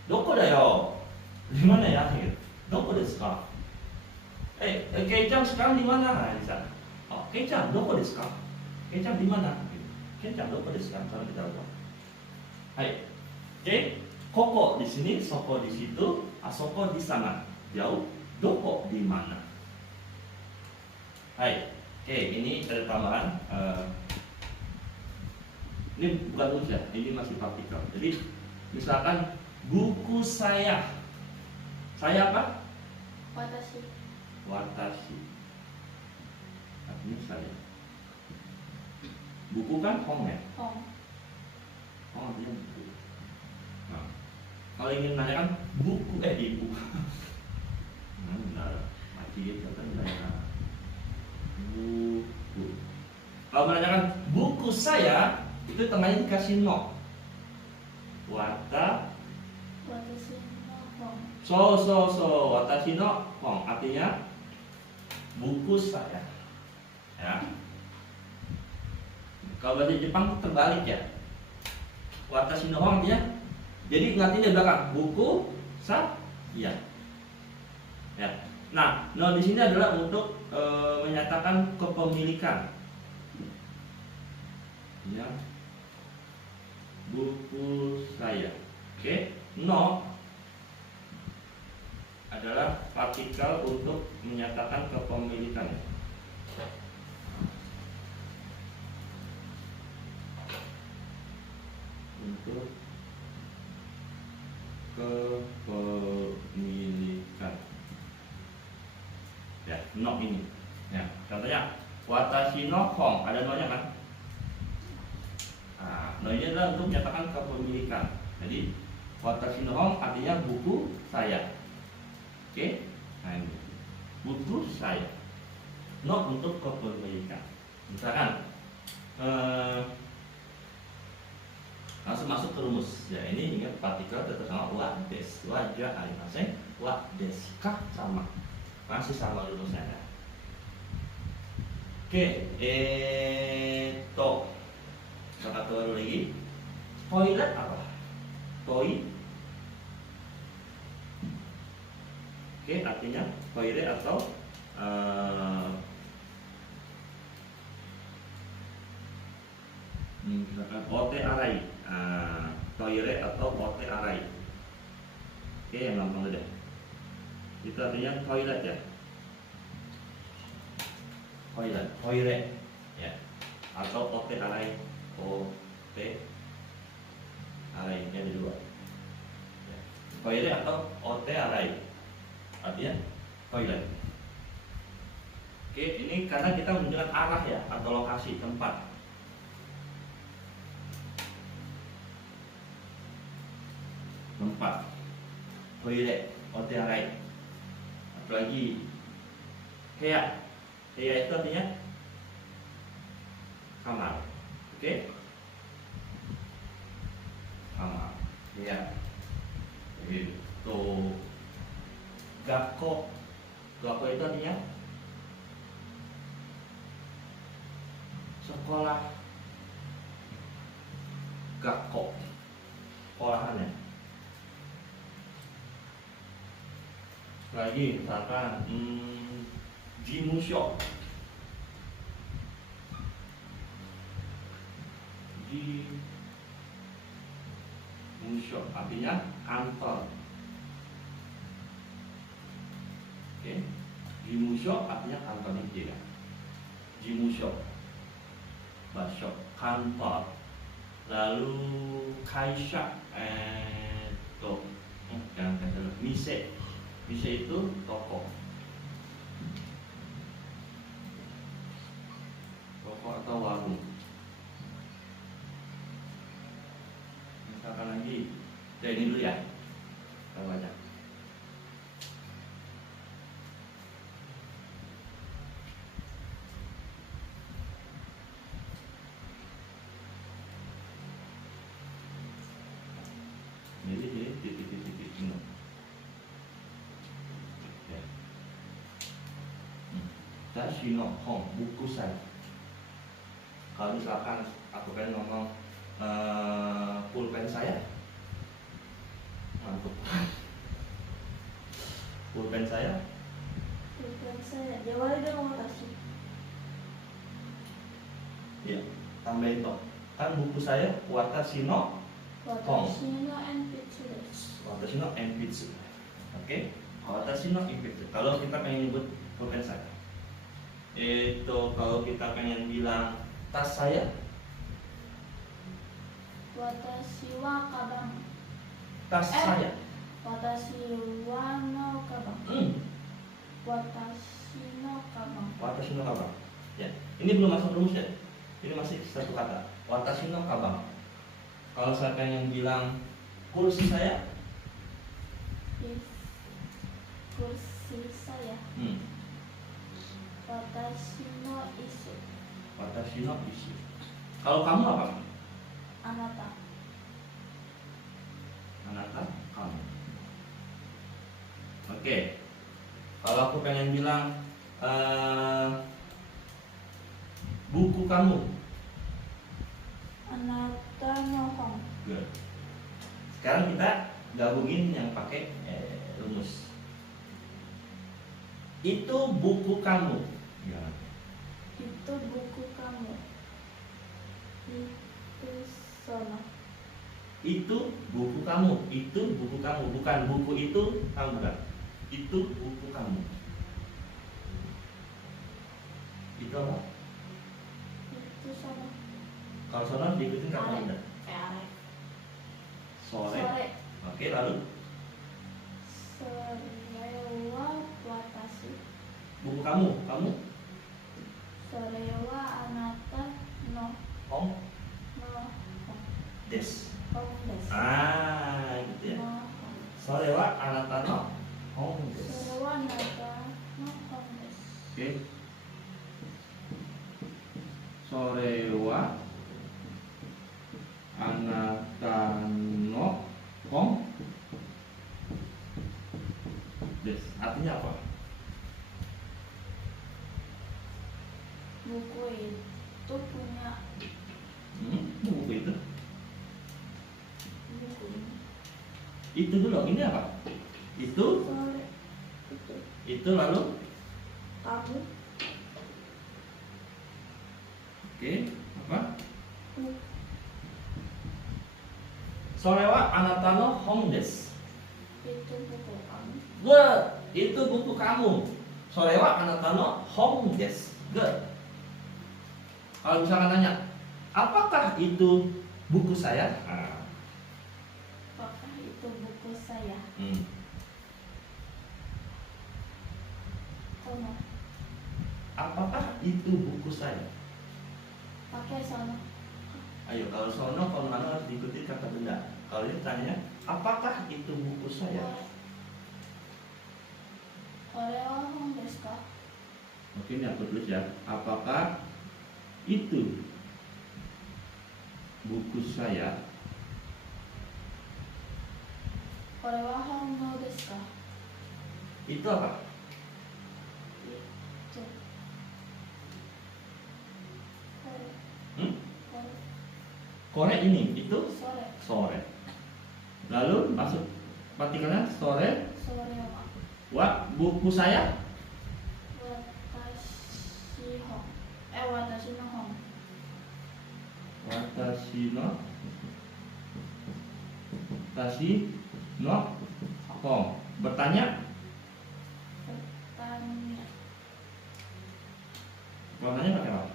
Doko da yo. Di mana ya? Doko desu ka? Kecang sekarang di mana? Nah, di sana. Oh, Kecang, doko desu ka? Kecang di mana? Kecang doko desu ka? Kalau kita lupa. Hai. Oke. Koko di sini, soko di situ, asoko di sana. Jauh. Doko di mana? Hai. Oke, ini ada tambahan. Ini bukan rumus ya, ini masih partikel. Jadi misalkan buku saya apa? Watashi. Watashi. Artinya saya. Buku kan hong ya? Hong. Hong artinya buku. Nah, kalau ingin nanyakan buku ibu. Benar. Mati gitu kan ya. Buku. Kalau menanyakan buku saya, itu tengahnya dikasih no. Watashi no hong. Watashi no hong artinya buku saya. Ya. Kalau bahasa Jepang terbalik ya. Watashi no hong artinya jadi ngerti di belakang buku saya. Ya. Nah, no di sini adalah untuk menyatakan kepemilikan. Ya. Buku saya. Oke, no adalah partikel untuk menyatakan kepemilikan. Untuk kepemilikan. Ya, no ini. Ya, contohnya watashi no hong, ada no-nya kan? Nah, no ini adalah untuk menyatakan kepemilikan. Jadi watashi no hong artinya buku saya. Oke, nah ini buku saya. No untuk kepemilikan. Misalkan langsung masuk ke rumus. Ya ini ingat partikel tetap sama wa des, wa ja arimasen, wa des ka sama. Masih sama rumusnya. Ya. Oke, kata baru lagi. Toilet apa? Oke, artinya toilet atau misalkan ote arai. Toilet atau ote arai. Oke, yang gampang aja. Itu artinya toilet ya. Toilet ya. Atau ote arai. Ote arai ini ada dua. Toilet atau ote arai. Artinya toilet. Oke, ini karena kita menunjukkan arah ya atau lokasi tempat. Toilet, ote arai. Apalagi heya itu artinya kamar. Oke? Kamar. Heya. Itu gakko itu artinya sekolah. Gakko sekolahan ya. Lagi misalkan jimusho. Jimusho artinya kantor. Oke. Jimusho artinya kantor itu ya. Jimusho. Basho kantor. Lalu kaisha jangan kata mise. Mise itu toko. Toko atau warung. Misalkan lagi, ya ini dulu ya. Kita baca. Jadi titik-titik ini. Ya. Dashi no hong, buku saya. Kalau misalkan aku pengen ngomong pulpen saya, mantap. Pulpen saya, Jawab dengan watashi. ya tambahin toh. Kan buku saya watashi no Watashi no enpitsu desu. watashi no enpitsu. Oke, watashi no enpitsu. Kalau kita pengen nyebut pulpen saya, itu kalau kita pengen bilang tas saya, Watashi wa kabang. Tas saya. Watashi wa no kabang. Watashi no kabang. Watashi no kabang. Ya, ini belum masuk rumus ya. Ini masih satu kata. Watashi no kabang. Kalau saya pengen bilang kursi saya, Kursi saya. Watashi no isu. watashi no isu. Kalau kamu apa? Anata. Anata, kamu. Oke. Kalau aku pengen bilang buku kamu. Anata no hon. Good. Sekarang kita gabungin yang pakai rumus. Itu buku kamu. Ya. Itu buku kamu. Itu sono. Itu buku kamu. Itu buku kamu. Bukan buku itu kamu bukan. Itu buku kamu. Itu apa? Itu sono. Kalau sono diikutin kata Are. benda. Are. Sore. Sore. Oke, lalu Sore wa watashi. buku kamu. Kamu Sore wa anata no home no hon. desu. Hon desu. Gitu ya. No hon. Sore wa anata no home desu. Sore wa anata no hon desu. Oke. Sore wa anata no home desu. Artinya apa? Buku itu punya Buku itu. buku ini. Itu dulu. Ini apa? Itu. Sore itu Itu lalu. kamu. Oke. Apa? Buku. Sore wa anata no home desu. Itu buku kamu. Good. Itu buku kamu. Sore wa anata no home desu. Good. Kalau misalkan nanya, apakah itu buku saya? Apakah itu buku saya? Sono. Apakah itu buku saya? Pakai sono. Ayo, kalau sono kalau harus diikuti kata benda. Kalau ini tanya, apakah itu buku saya? Ore wa hon desu ka? Oke, ini aku tulis ya. Apakah itu buku saya? Ore wa hon no desu ka? Itu apa? Itu. Ore. Hmm? Ore. Kore ini, itu Sore. sore. Lalu masuk partikelnya sore. Sore wa. Buku saya. Watashi hon. Watashi no hon. Watashi no home. Bertanya. Bertanya. Bertanya pakai apa?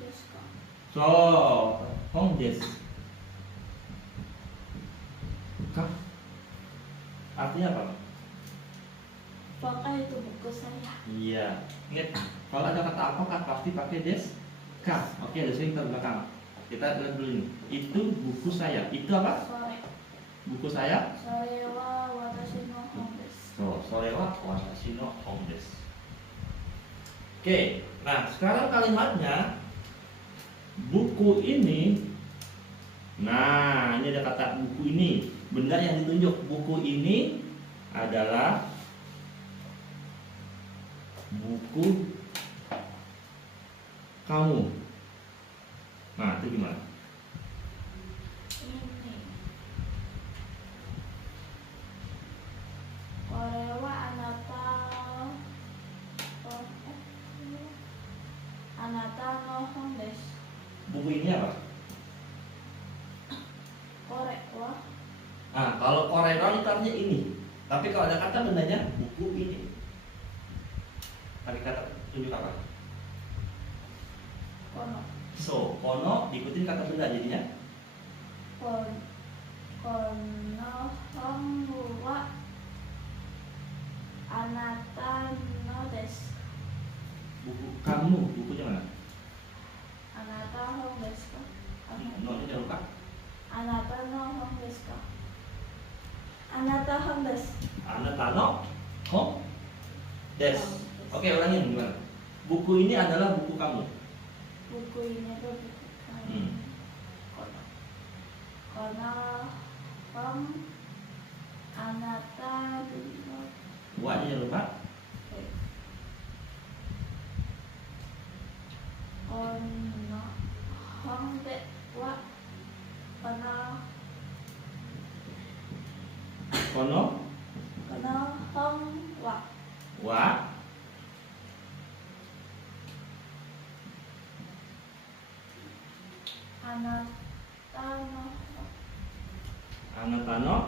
Desu ka? So, home desu. Kah? Artinya apa? Apakah itu buku saya? Iya. Ingat, kalau ada kata apakah pasti pakai des. Kah? Oke, ada sering terbelakang. Kita lihat dulu ini. Itu buku saya. Itu apa? Sore. Buku saya. Sore wa watashi no hon desu. So, sore wa watashi no home desu. Oke, nah sekarang kalimatnya buku ini. Nah, ini ada kata buku ini. Benda yang ditunjuk buku ini adalah buku kamu. Nah, itu gimana? Ini. Ore wa anata. Anata no hon desu. Buku ini apa? Ore wa. Nah, kalau koreron itu artinya ini. Tapi kalau ada kata bendanya buku ini. Pakai kata tunjuk apa? Kono. So, kono diikutin kata benda jadinya konohon wa anata no desu. buku kamu, bukunya mana? Anata hon desu ka? No, ini jangan lupa. Anata no hon desu ka? Anata hon desu. Anata no hon desu. Oke, ulangin gimana? Buku ini adalah buku kamu. Buku ini adalah buku kamu. Hmm. Konohon anata no. Wa jangan lupa. Konohon de wa konohon wa anata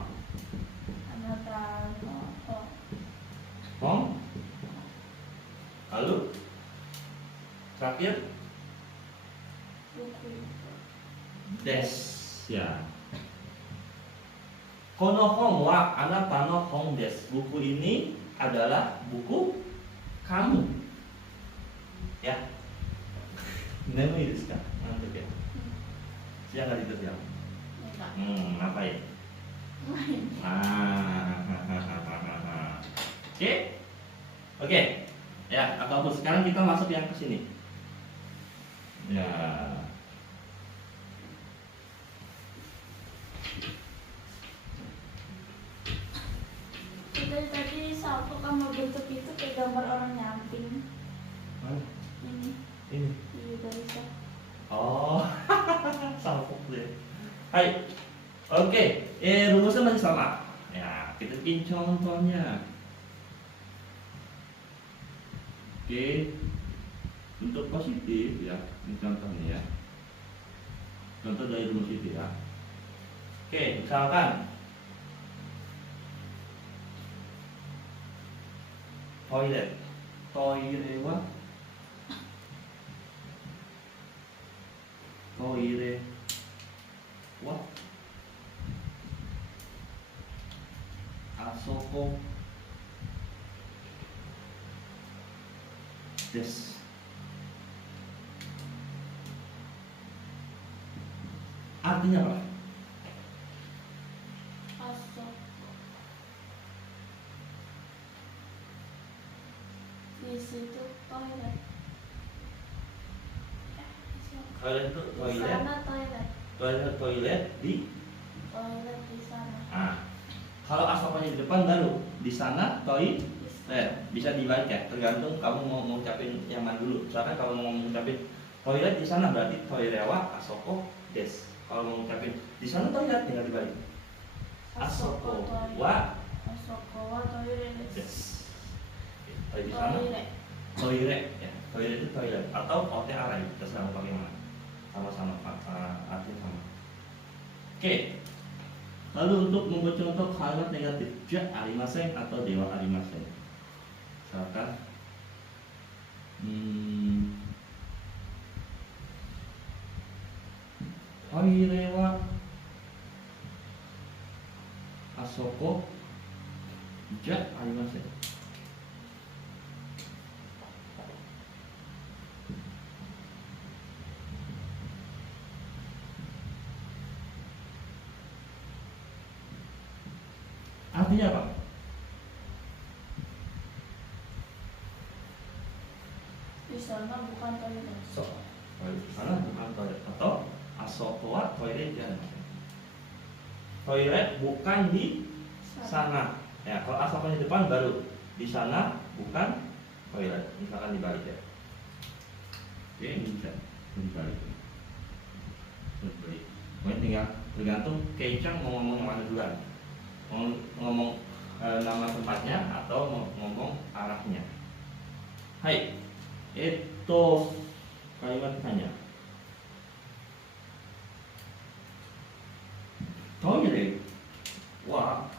anata no hon. Lalu terakhir buku des ya. Konohon wa anata no hon des. Buku ini adalah buku kamu. Ya. Nemu desu ka? Mantap ya. Siang kali itu siang. enggak Apa ya? main. Oke. Oke. Ya, atau sekarang kita masuk yang ke sini. Ya. Tadi sapu kamu bentuk itu kayak gambar orang nyamping. Mana? Ini Ini. iya bisa. Oh, salpok deh. Hai. Oke, rumusnya masih sama. Ya, kita bikin contohnya. Oke. Untuk positif ya, ini contohnya ya. Contoh dari rumus itu ya. Oke, misalkan toilet. Toire wa asoko des. Artinya apa? Asok. Di situ toilet. Toilet itu Di toilet. sana toilet. Toilet di. Toilet di sana. Ah, kalau asokonya di depan baru di sana toilet. Di sana. Bisa dibalik ya, tergantung kamu mau mengucapin yang mana dulu. Misalkan kalau mau mengucapin toilet di sana berarti toirewa asoko des. Kalau mau mengucapin di sana toilet tinggal dibalik. Asoko wa Asoko wa toilet des. desu. Di sana Toilet. toilet ya. Toilet itu toilet atau ote arai terserah mau pakai mana. Sama-sama artinya sama. Oke. Lalu untuk membuat contoh kalimat negatif ja arimasen atau dewa arimasen. Misalkan toire wa asoko ja arimasen. Artinya apa? Di sana bukan toilet. Karena bukan toilet atau asoko wa toilet ya. Toilet bukan di sana. Ya, kalau asokonya depan baru di sana bukan toilet. Misalkan dibalik ya. Oke, ini bisa dibalik. Dibalik. Pokoknya tinggal tergantung Keicang mau ngomong yang mana duluan. Ngomong nama tempatnya atau ngomong arahnya. Hai, itu kalimat tanya. Toilet wa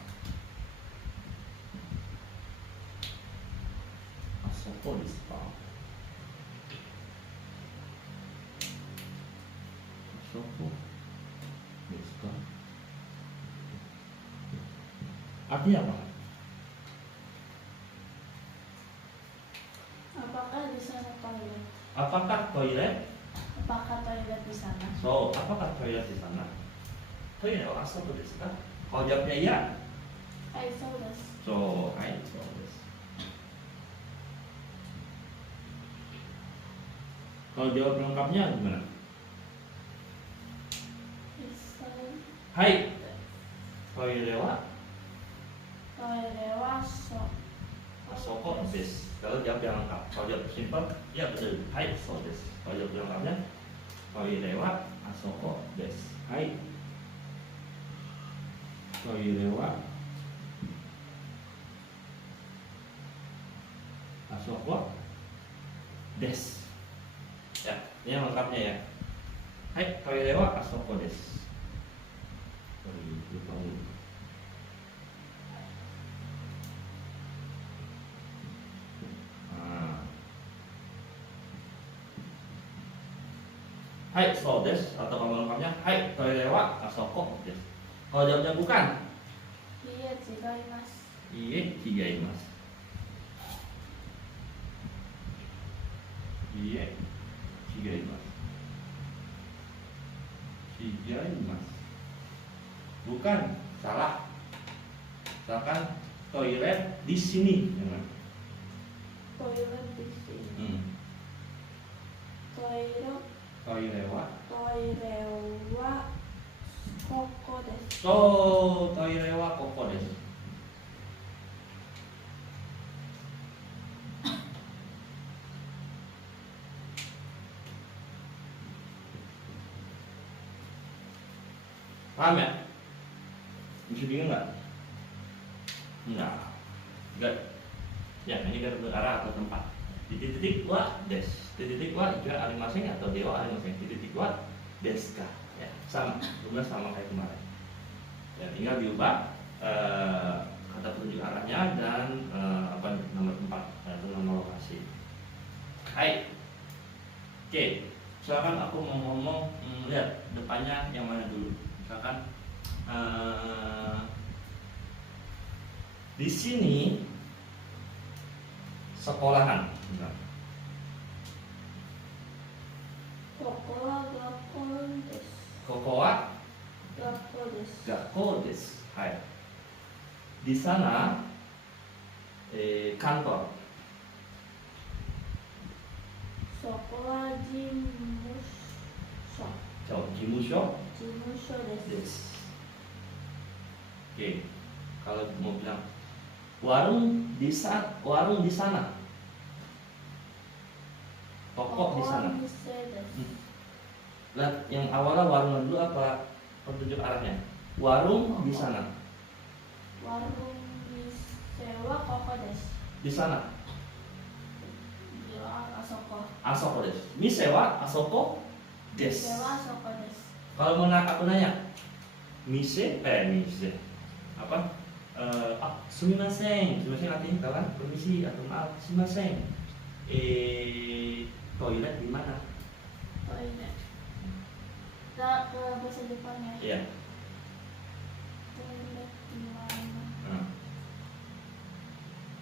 asoko desu ka? asoko desu ka? Artinya apa? Apakah di sana toilet? Apakah toilet? Apakah toilet di sana? So, apakah toilet di sana? Toilet wa asoko desu ka? Kalau jawabnya iya, Hai, so desu. so, hai, so desu. Kalau jawab lengkapnya gimana? Iso Hai, toilet wa toilet wa so. asoko desu. Kalau jawab yang lengkap, kalau jawab simpel, ya betul. Hai, so desu. Kalau jawab yang lengkapnya, toilet wa asoko desu. Hai, toilet wa asoko desu. Ya, ini yang lengkapnya ya. Hai, toilet wa asoko desu. Lupa dulu. Nah. Hai, so desu atau kalau lengkapnya, hai, toilet wa asoko desu. Kalau jawabnya bukan, Iya, chigaimasu. iye, chigaimasu. Iye, chigaimasu. Chigaimasu. Bukan, salah. Misalkan toilet di sini, ya. Toilet di sini. Toilet Toilet wa. koko desu. So, toilet wa koko desu. Paham ya? Bisa bingung nggak? Enggak. Ya, ini kan untuk arah atau tempat. Di titik wa des. Di titik wa juga arimaseng atau dewa arimaseng. Di titik wa des ka. Ya, sama. Jumlah sama kayak kemarin. Ya, tinggal diubah kata petunjuk arahnya dan apa nama tempat atau nama lokasi. Hai. Oke. Misalkan aku mau ngomong, lihat depannya yang mana dulu. Misalkan di sini sekolahan. Bentar. Koko wa gakko desu. Kokoa Gakko desu. gakko desu. Hai. Di sana kantor. Soko wa jimusho. So, jimusho Jimusho desu. desu. Oke. Kalau mau bilang warung di sana. Toko di sana. Mise desu. Lihat yang awalnya warung dulu apa petunjuk arahnya? Warung di sana. Warung mise wa koko desu. Di sana. Ya, asoko. Asoko desu. Mise wa asoko desu. Mise wa asoko desu. Kalau mau aku nanya, mise apa? Sumimasen. Sumimasen artinya tahu kan? Permisi atau maaf. Sumimasen. Toilet di mana? Toilet. Nah, ke bahasa Jepangnya. Iya. Toilet di mana? Nah.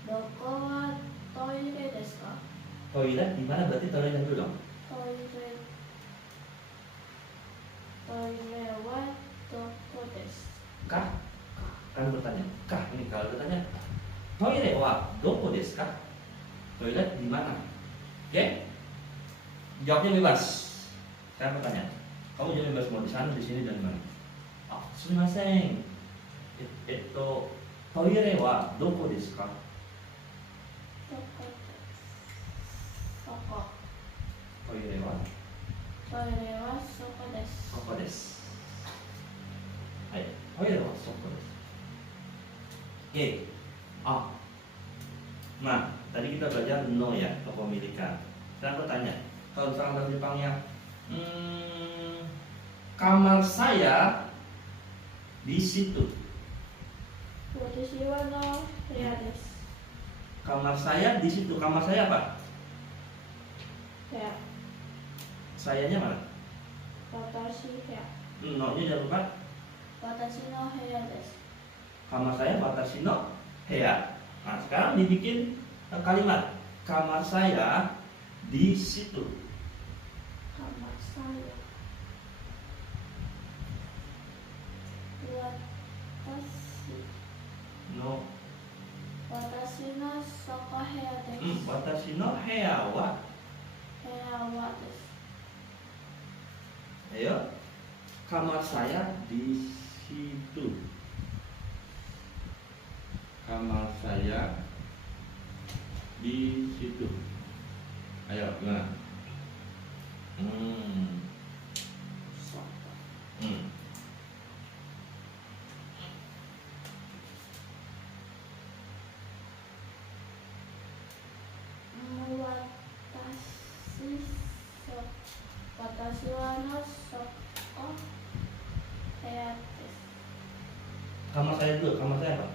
Doko wa toilet desu ka? Toilet di mana? Berarti toilet dulu dong. Toilet. Toilet wa doko desu. Kah? Kan bertanya. Kah? Ini kalau bertanya. Toilet wa doko desu ka? Toilet di mana? Oke? Jawabnya bebas. Saya bertanya. Kamu jawab bebas mau di sana, di sini dan di mana? Sumimasen. Toilet wa doko desu ka? Doko desu. Soko. Toilet wa Toilet wa soko desu. soko desu. Hai. Toilet wa soko desu. Oke. Nah, tadi kita belajar no ya, kepemilikan. Saya bertanya, kalau misalnya bahasa Jepangnya, kamar saya di situ. Watashi wa no buya desu. Kamar saya di situ. Kamar saya apa? Ya, Sayanya mana? Watashi ya. No-nya jangan lupa. Watashi no heya desu. Kamar saya watashi no heya. Nah, sekarang dibikin kalimat kamar saya di situ. Kamar saya. Watashi. No. Watashi no soko heya desu. Watashi no heya wa. Heya wa desu. Ayo. Kamar saya di situ. Kamar saya di situ. Ayo, gimana? Soko. Watashi wa no soko heya desu. Kamar saya dulu, kamar saya apa?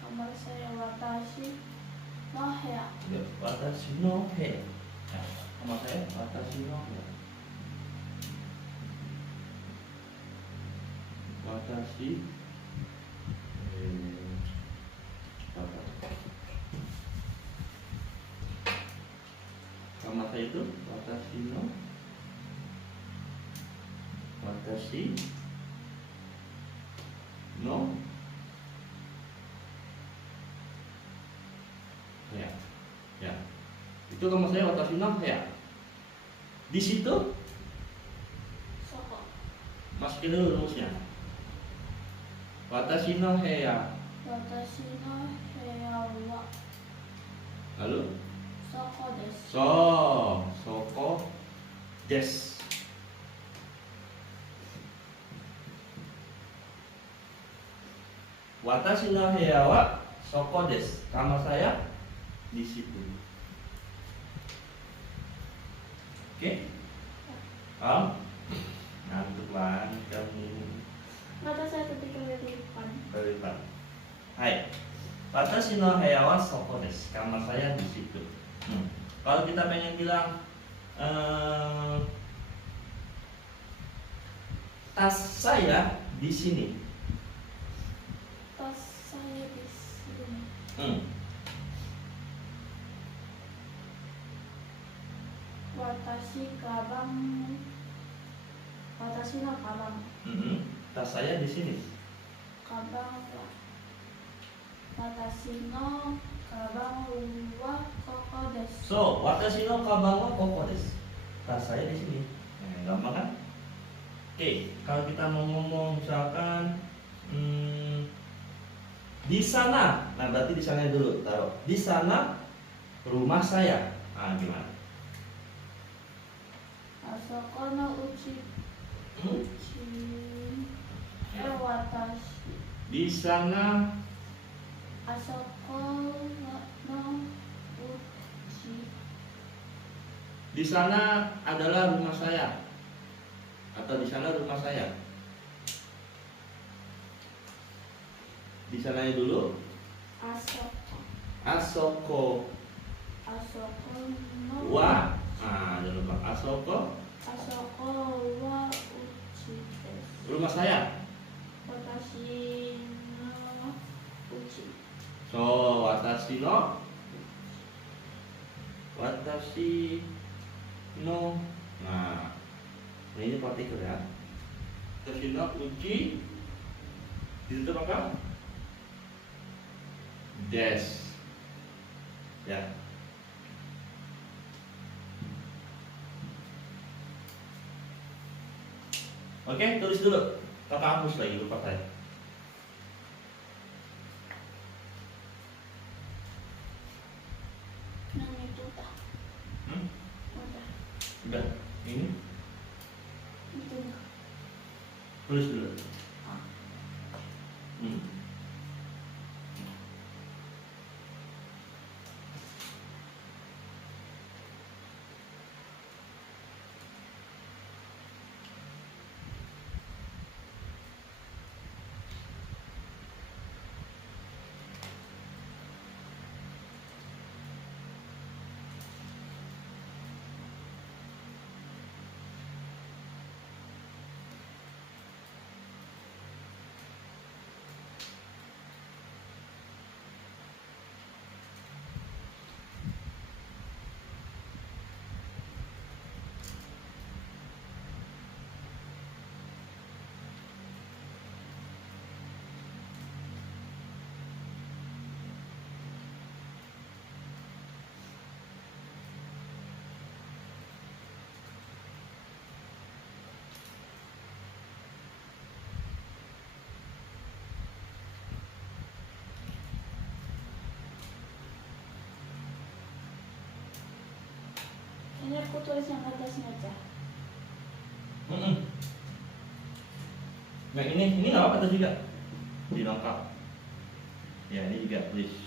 Kamar saya watashi no heya. Ya, watashi no heya. Nah, kamar saya watashi no heya. Watashi kamar saya itu watashi no ya, ya. Itu kamar saya watashi no heya. Di situ Soko. masukin dulu rumusnya. Watashi no heya. Watashi no heya wa Lalu soko desu. soko des. Watashi no heya wa soko des. Kamar saya di situ. Oke? Ngantuk banget kamu. Mata saya ketika kelilipan. Berlipat. Hai. Watashi no heya wa soko des. Kamar saya di situ. Kalau kita pengen bilang tas saya di sini. Tas saya di sini. Watashi no kabang. Tas saya di sini. Kabang wa. Watashi no kabang wa soko desu. So, watashi no kabang wa koko desu. Tas saya di sini. Gampang kan? Oke, kalau kita mau ngomong misalkan di sana, nah berarti di sana dulu taruh. Di sana rumah saya. Ah, gimana? Asoko no uchi. Watashi. Di sana Asoko no uchi. di sana adalah rumah saya. Atau di sana rumah saya. Di sananya dulu. Asoko. Asoko Asoko no wa. Nah, jangan lupa asoko Asoko wa uchi desu. rumah saya. Watashi no uchi. So, watashi no nah, ini partikel ya. Watashi no uchi ditutup apa? Des. Ya. Oke, tulis dulu. Kakak hapus lagi lupa saya. Nang itu dah. Udah. Udah, ini Itu dah. tulis dulu. Ah. Ini aku tulis yang atasnya aja. Nah ini nggak apa-apa tuh juga dilengkap. Ya ini juga please.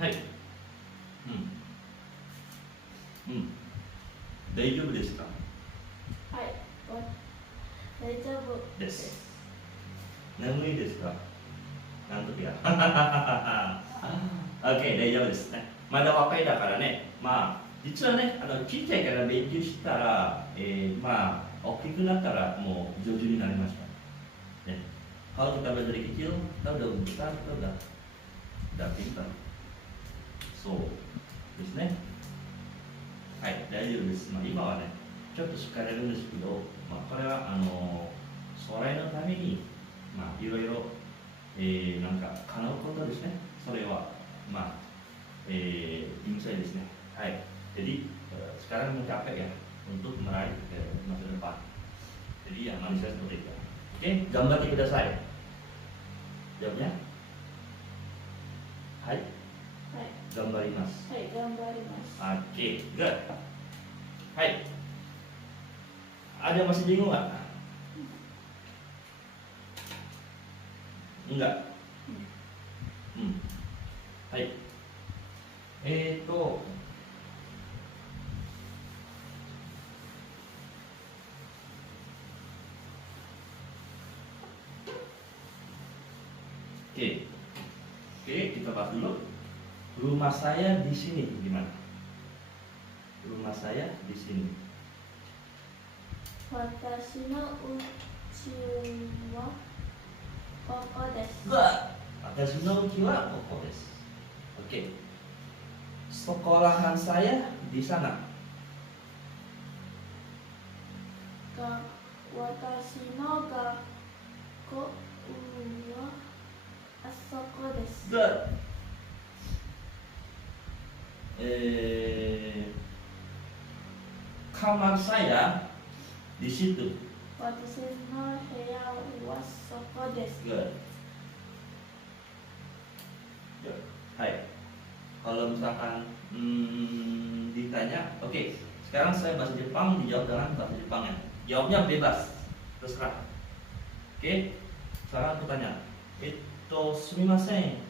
Hai. 大丈夫ですかはい。大丈夫です。眠いですかなんとや。OK、大丈夫ですね。まだ若いだからね、まあ、実はね、ちっちゃいから勉強したら、まあ、大きくなったらもう上手になりました。ね、kalau kita belajar dari kecil, kita udah besar, kita udah pintar. So, ですね。はい、大丈夫です。まあ、今はね、ちょっと疲れるんですけど、まあ、これは将来のために、まあ、いろいろ、なんか叶うことですね。それは、まあ、ini sayaですね。はい。jadi sekarang mencapai ya untuk meraih masa depan. Jadi ya mari saya seperti itu. Oke, gambar kita saya. Jawabnya? Hai. はい。頑張ります。はい、頑張ります。Oke, good. Hai. Ada masih bingung nggak? Enggak. Hai. Oke, kita bahas dulu. Rumah saya di sini gimana? Rumah saya di sini. 私の家はここです。 Good.私の家はここです。Oke. Sekolahan saya di sana. 私の学校はあそこです。 Good. Kamar saya di situ. 私の部屋はそこです。 Good. Good. Hai. Kalau misalkan ditanya, oke. Sekarang saya bahasa Jepang, dijawab dengan bahasa Jepang ya. Jawabnya bebas, terserah. Oke. Sekarang aku tanya. Sumimasen.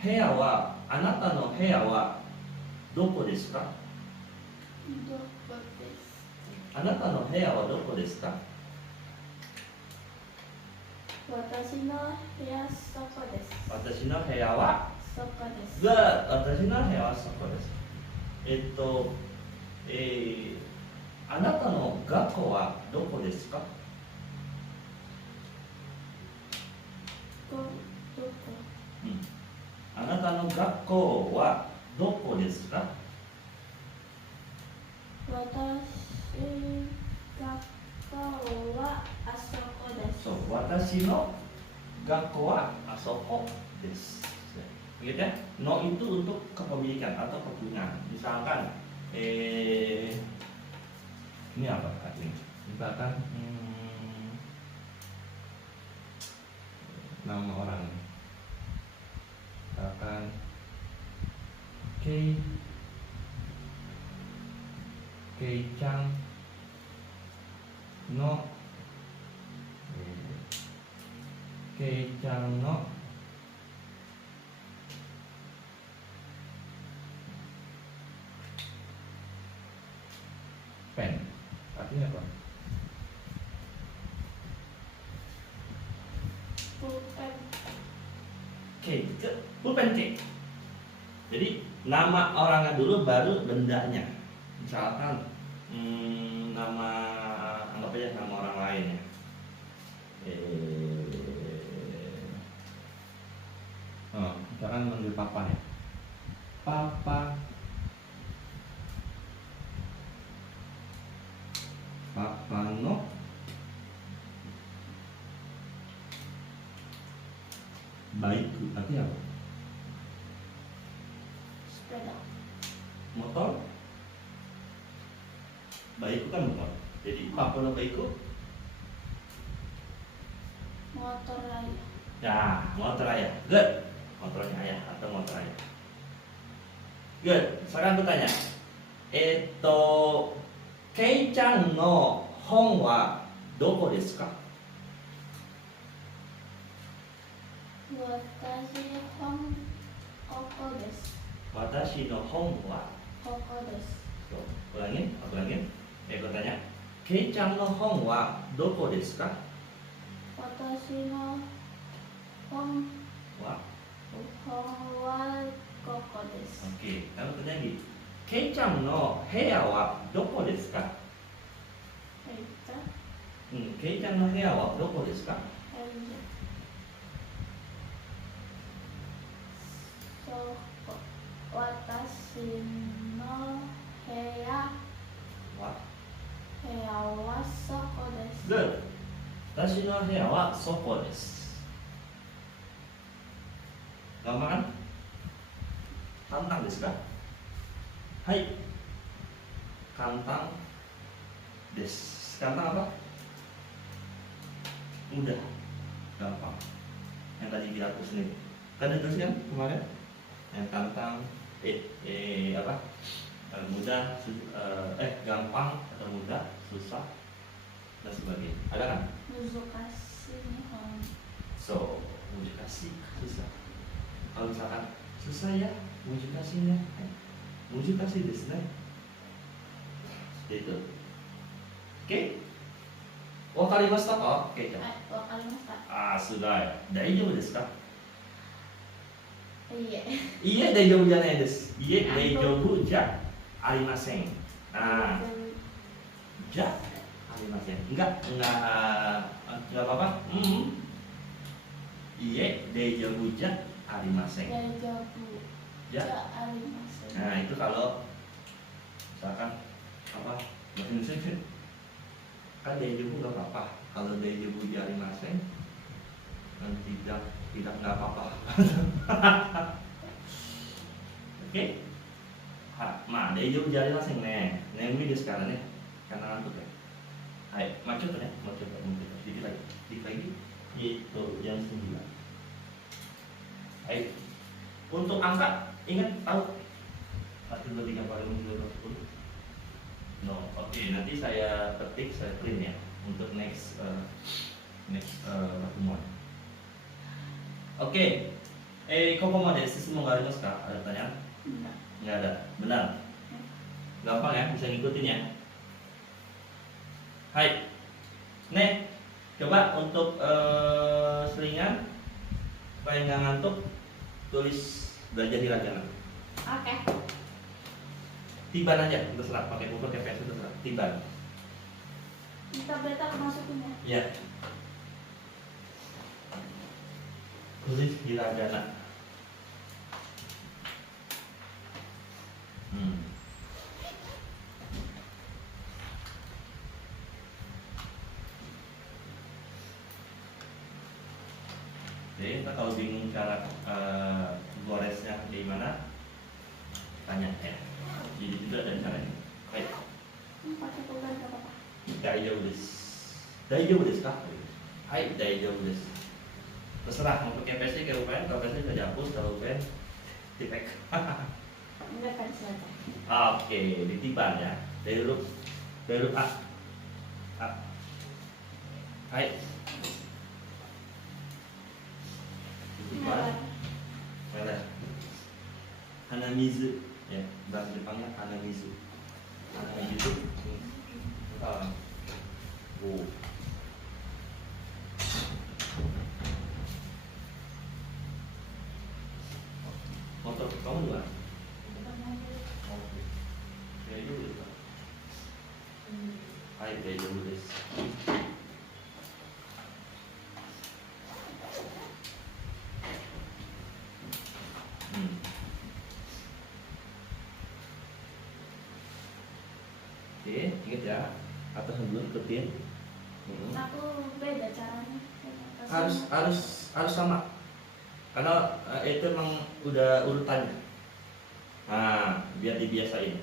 部屋はあなたの部屋はどこですか？どこです。あなたの部屋はどこですか？私の部屋そこです。私の部屋はそこです。 Good. 私の部屋はそこです。あなたの学校はどこですか？どこ。あなたの学校はどこですか？私学校はあそこです。そう、私の学校はあそこです。Begitu ya? No itu untuk kepemilikan atau kepunyaan. Misalkan, ini apa ini? Misalkan nama orang. Misalkan Kei-chan no Kei-chan no pen. Artinya apa? Pulpen. Pulpen K. Jadi nama orangnya dulu baru bendanya. Misalkan nama, anggap aja nama orang lain ya. Misalkan manggil papa ya. Papa. Papa no baiku, artinya apa? sepeda. Motor. Baiku kan motor. Jadi papa no baiku. Motor raya. Ya, motor ayah. Good. Motornya ayah atau motor ayah. Good. Sekarang aku tanya. Kei-chan no hon wa doko desu ka? Watashi hon koko desu. Watashi no hon wa. Koko desu. So, ulangin, aku ulangin. Aku tanya. Kei-chan no hon wa doko desu ka? Watashi no hon Wa. wa koko desu. Oke, lalu tanya lagi. Kei-chan no heya wa doko desu ka? Eita. Kei-chan no heya wa doko desu ka? Eita. So, watashi no heya Wa. wa soko desu. Good. Watashi no heya wa soko desu. Gampang kan? Kantang desu ka? Hai. Kantang desu. Kantang apa? Mudah. Gampang. Yang tadi kita hapus nih. Tadi terus kan kemarin? Yang kantang apa? Mudah, gampang atau mudah, susah dan sebagainya. Ada kan? Muzukashi nihon. So, mujukasi susah. Kalau misalkan susah ya, mujukasinya. Mujukasi desu ne. Seperti itu. Oke? Wakarimashita ka? Oke, Wakarimashita. sudah. Daijoubu desu ka? Iya. Iie daijoubu janai desu. Iie daijoubu ja arimasen. Nah, ja arimasen. Enggak apa-apa. Iie daijoubu ja arimasen. Daijoubu Ja. arimasen. Nah, itu kalau misalkan apa? Bahasa Indonesia kan daijoubu nggak apa-apa. Kalau daijoubu ja arimasen kan tidak nggak apa-apa. Oke. Nah, daijoubu ja arimasen ne. Nemui desu kara ne. Karena ngantuk ya. Hai, maco tuh ya, maco mungkin sedikit lagi. Itu jam 9. Hai. Untuk angka ingat tahu 1, 2, 3, 4, 5, 6, 7, 8, 10. No, oke, nanti saya ketik, saya print ya untuk next pertemuan. Oke, kokomo desu sumo ga arimasu ka? Ada pertanyaan? Enggak. Nggak ada, benar. Gampang ya, bisa ngikutin ya. Hai, nih, coba untuk selingan supaya nggak ngantuk, tulis belajar di rancangan. Oke. Tiban aja, terserah pakai buku, pakai pensil terserah. Tiban. Kita beta masukin ya. Ya. Tulis di rancangan. Jadi kita kalau bingung cara goresnya di mana, tanya ya. Jadi itu ada caranya. Baik. Pakai pulpen enggak apa-apa. Daijoubu desu. Daijoubu desu ka? Hai, daijoubu desu. Terserah mau pakai PC ke UPN, kalau PC ke dihapus, kalau UPN tipek. Enggak kan saja. Oke, ditiban ya. Dari huruf A. A. Hai. Ditiban. Merah. Hanamizu. Ya, bahasa Jepangnya hanamizu. Hanamizu. Oh. Motor kamu dua. Oke. Kayak dulu ya. Hai, kayak dulu deh. Oke, ingat ya. Atas dulu ikutin. Aku beda caranya. Harus sama. Karena itu emang udah urutannya. Nah, biar dibiasain.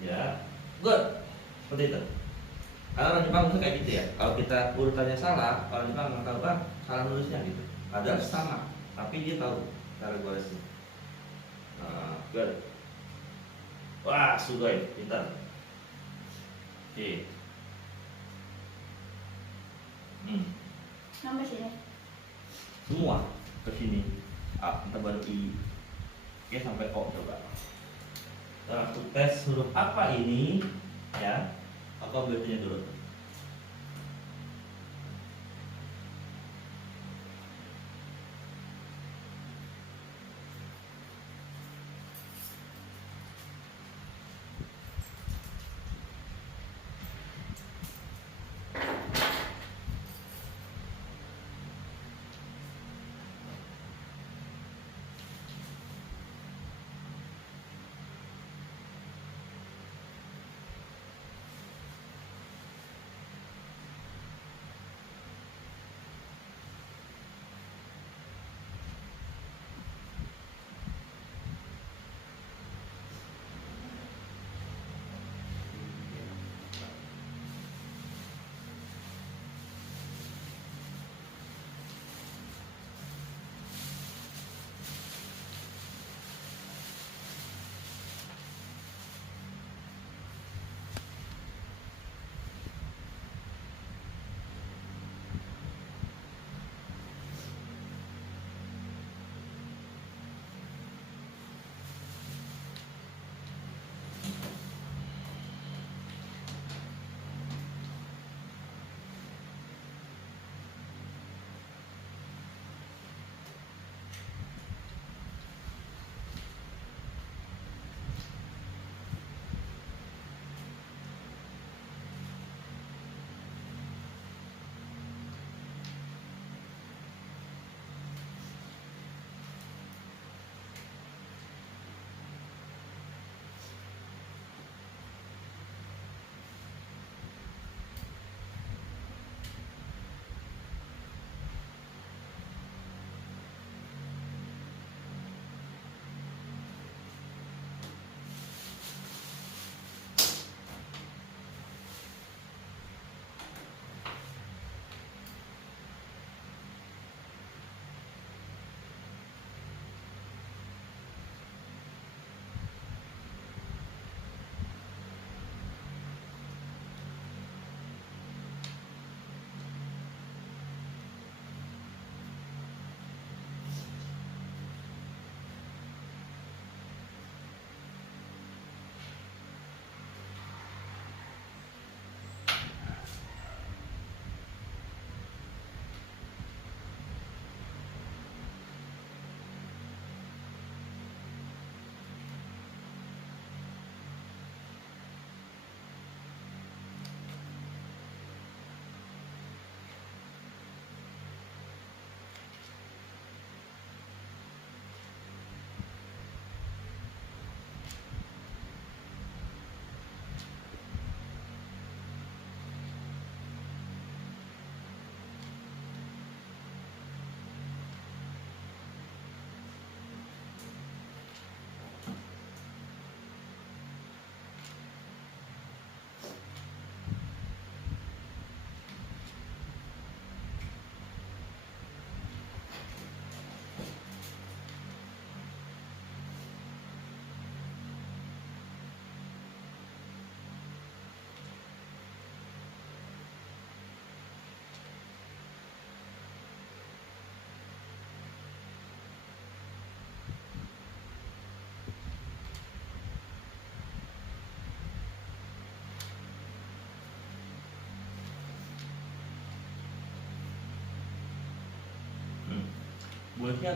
Ya, good. Seperti itu. Karena orang Jepang itu kayak gitu ya. Kalau kita urutannya salah, orang Jepang nggak tahu salah nulisnya gitu. Ada sama, tapi dia tahu cara balasnya. Nah, good. Wah, sugoi, pintar. Oke. Sampai sini. Semua ke sini. A, kita baru I. Oke, sampai O coba. Nah, aku tes huruf apa ini ya. Aku ambil punya dulu. Bulatnya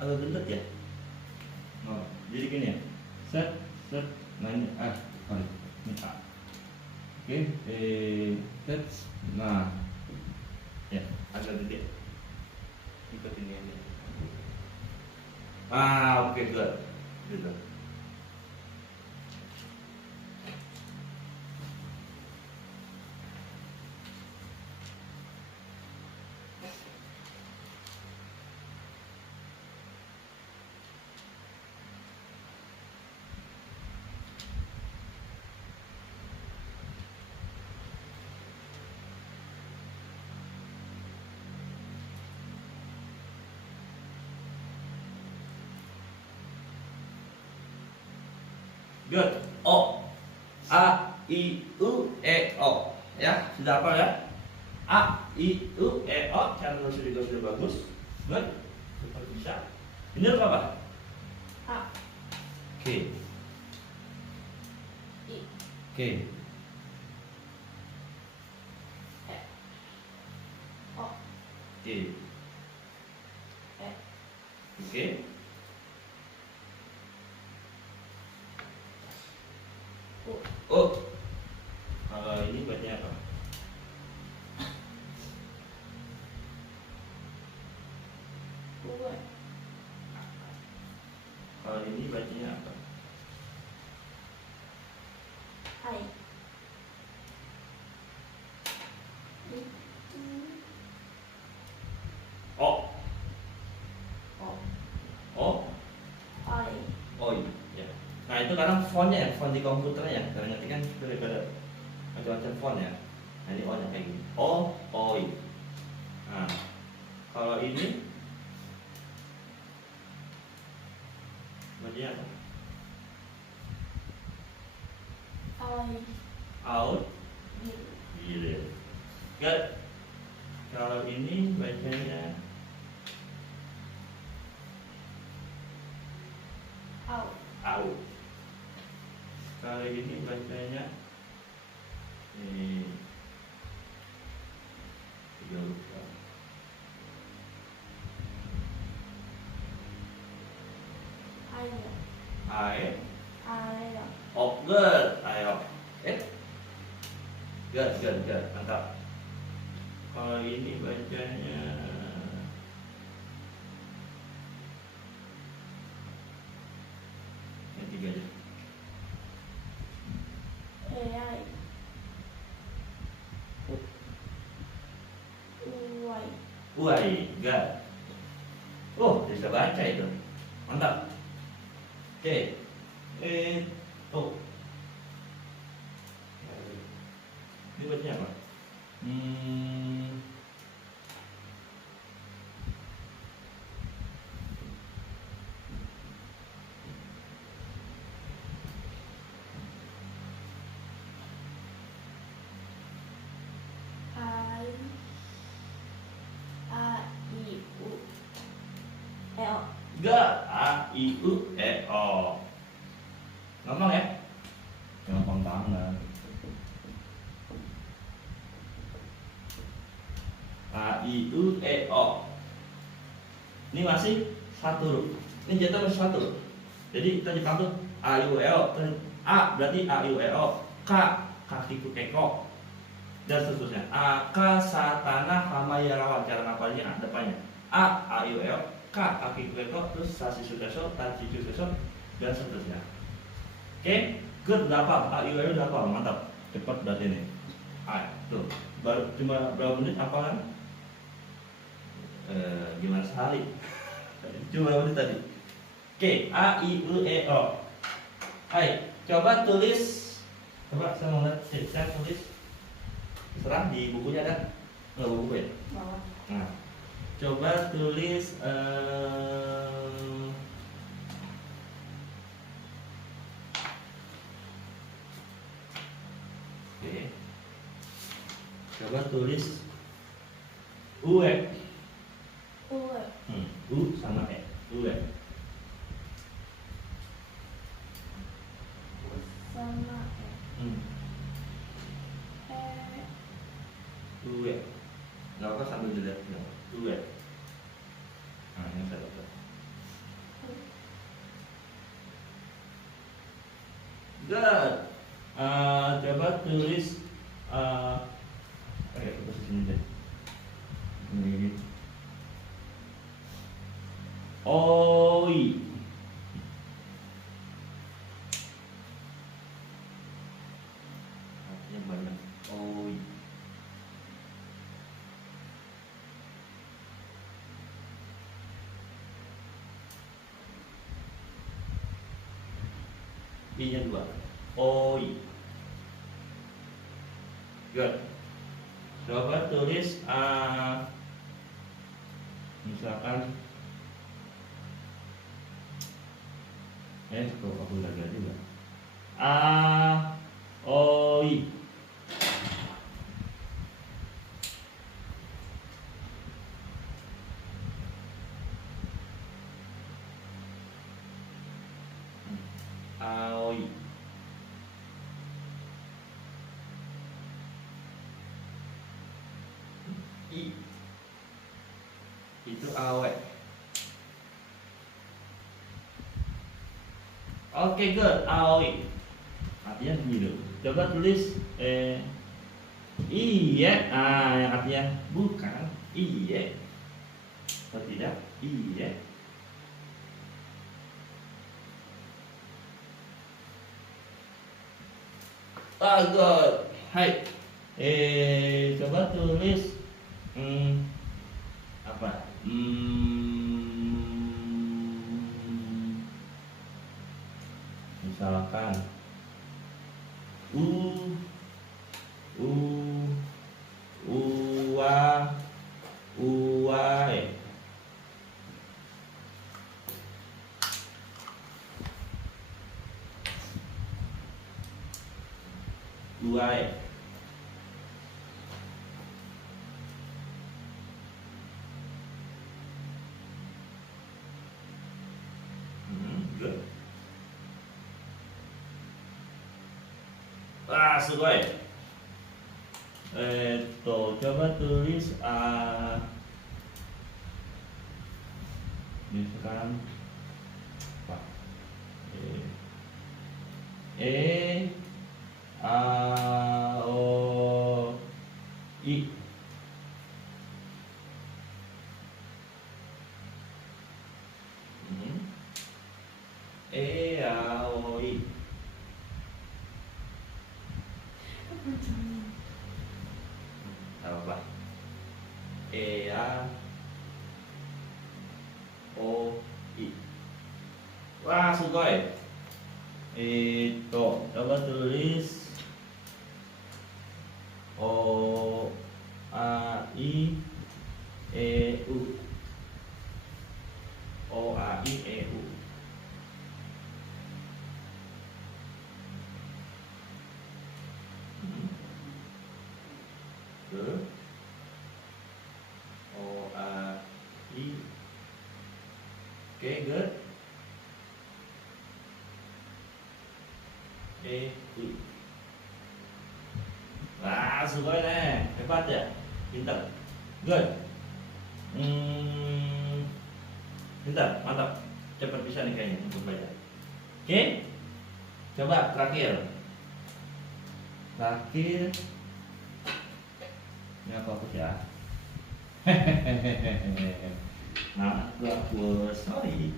agak gendut ya. Oh, jadi gini ya. Set, set. Nah ini sorry. Ini A. Oke, set. Nah, ya, agak gede. Ikut ini aja. Oke, good. Gitu. Good. O. A, I, U, E, O. Ya, sudah apa ya? A, I, U, E, O. Cara nulis juga sudah bagus. Good. Super bisa. Ini apa? A, Oke. I, Oke. E, O, Oke. E, Oke. U, Oh. Kalau ini bacanya apa? U, Kalau ini bacanya apa? I. O. O, O. I. Oi. Ya. Nah itu karena fontnya ya, font di komputernya ya. Karena ngerti kan daripada macam-macam font ya. Nah ini O-nya kayak gini. O, oi. Nah, kalau ini bacanya apa? I. Out. I. Gila. Good. Kalau ini bacanya Out. out. Kalau ini bacanya tiga lupa. Ayo. Air. Ayo. Oh, good. Ayo. Good, good, good. Mantap. Kalau ini bacanya yang tiga aja. AI. Uai. Wai, good. Oh, bisa baca itu. Mantap. Oke. Tuh. Ini bacanya apa? I. A. I. U. L. Good. A, I, U, E, O. Gampang ya? Gampang banget. A, I, U, E, O. Ini masih satu huruf. Ini jatuh masih satu huruf. Jadi kita Jepang tuh A, I, U, E, O. A berarti A, I, U, E, O. K, kakiku keko. Dan seterusnya. A, K, satana, hamayarawan. Cara ngapalnya depannya. A, I, U, E, O. K, kakiku keko. Terus sasi sudeso, tachi sudeso. Dan seterusnya. Oke, good, udah hafal. A, I, U, E, O udah hafal. Mantap. Cepat berarti ini. A, tuh. Baru cuma berapa menit hafalan? Gimana sehari? Cuma berapa menit tadi? Oke, A, I, U, E, O. Hai, coba tulis. Coba saya mau lihat, saya tulis. Serah di bukunya kan? Nggak buku ya? Bawah. Nah, coba tulis. Oke. Coba tulis UE. Uai. U sama E. UE. Sama Hmm. E. UE. Nggak apa sambil dilihat. UE. Nah, yang saya dapat. Good. Coba tulis pakai posisi ini deh. Ini. Oi. Artinya banyak. Oi. I-nya 2. Oi. Good. Coba tulis misalkan kok aku lagi aja nggak? Oi. Aoi. I. Itu awe. Oke, good. Aoi. Artinya begini. Coba tulis iya. Yang artinya bukan. Iya. Atau tidak? Iya. Good. Hai. Coba tulis apa? Misalkan uwae. Uwae. Good. Wah, sugoi. Coba tulis misalkan apa? O I. O I. Apa? O I. Wah, sugoi. Coba tulis O A I E U. O A I E U. Good. O A I. Okay, good. U. Wah, sugoi nih, hebat ya, pintar. Good. Pintar, mantap. Cepat bisa nih kayaknya untuk belajar. Oke, coba terakhir. Ini apa ya? Nah, gua sorry.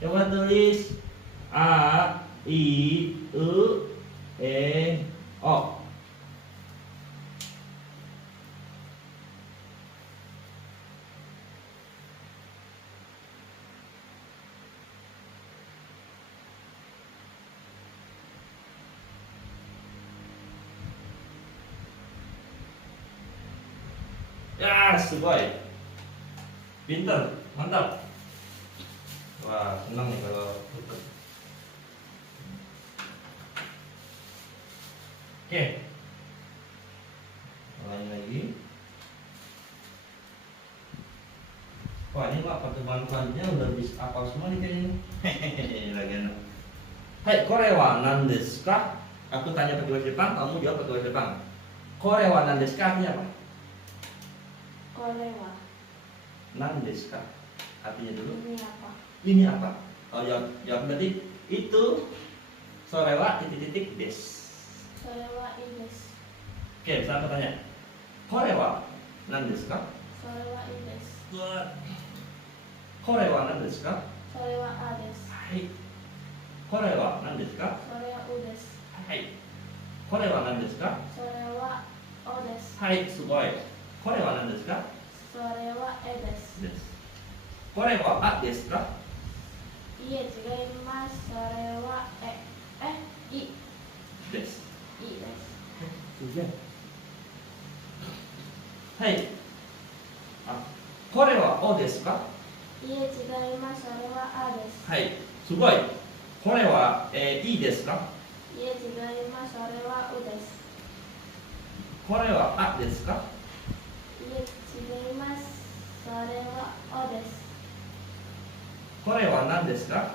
Coba tulis A I U E O. Ya, sugoi. Pinter, mantap. Wah, senang nih kalau tutup. Oke. Ulangi lagi. Wah, ini Pak pertemuan selanjutnya udah bisa hafal semua nih kayaknya. Hehehe, lagi enak. Hai, korewa nan desu ka? Aku tanya pakai bahasa Jepang, kamu jawab pakai bahasa Jepang. Korewa nan desu ka artinya apa? Korewa. Nan desu ka? Artinya dulu. Ini apa? Ini apa? Oh, jawab berarti itu Sore wa titik-titik desu. それはいいです Oke, saya mau tanya. Kore wa nan desu ka? それはいいです Kore wa nan desu ka? それはあです Hai. Kore wa nan desu ka? それはうです Hai. Kore wa nan desu ka? それはおです Hai, sugoi. Kore wa nan desu ka? それはえです Desu. Kore wa a desu ka? いえ違いますそれはいい Desu. いいです Sudah. Hai. Ah, kore wa o desu ka? いえ違いますそれはあです Hai. Sugoi. Kore wa i desu ka? いえ違いますそれはうです Kore wa a desu ka? いえ違いますそれはおです Kore wa nan desu ka?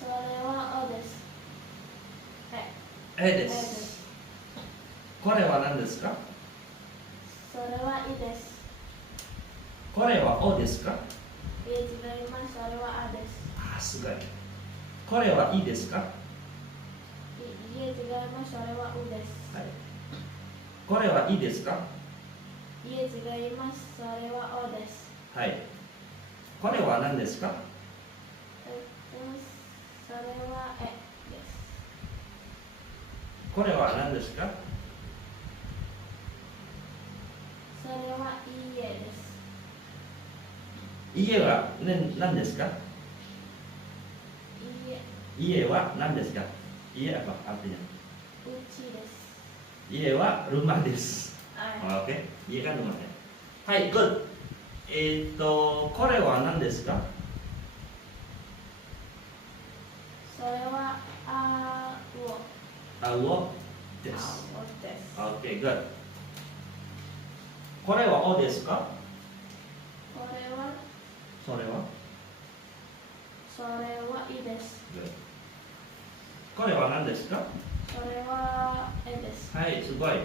それはおですえで。えですす Kore wa nan desu ka? それはいいです Kore wa o desu ka? いえ違いますそれはあです Ah, sugoi. Kore wa i desu ka? いえ違いますそれはうです Hai. Kore wa i desu ka? いえ違いますそれはおです Hai. Kore wa nan desu ka? それはです Kore wa nan desu ka? それはいいえです Iye wa nan desu ka? いいえ Iye wa nan desu ka? Iye apa artinya? うちです Iye wa rumah desu. はい Oke, iye kan rumahnya. Hai, good. Kore wa nan desu ka? それはAwo で desu. す Oke, good. Kore wa o desu ka? これは Sore wa? それはいいです Good. Kore wa nan desu ka? それはです Hai, sugoi.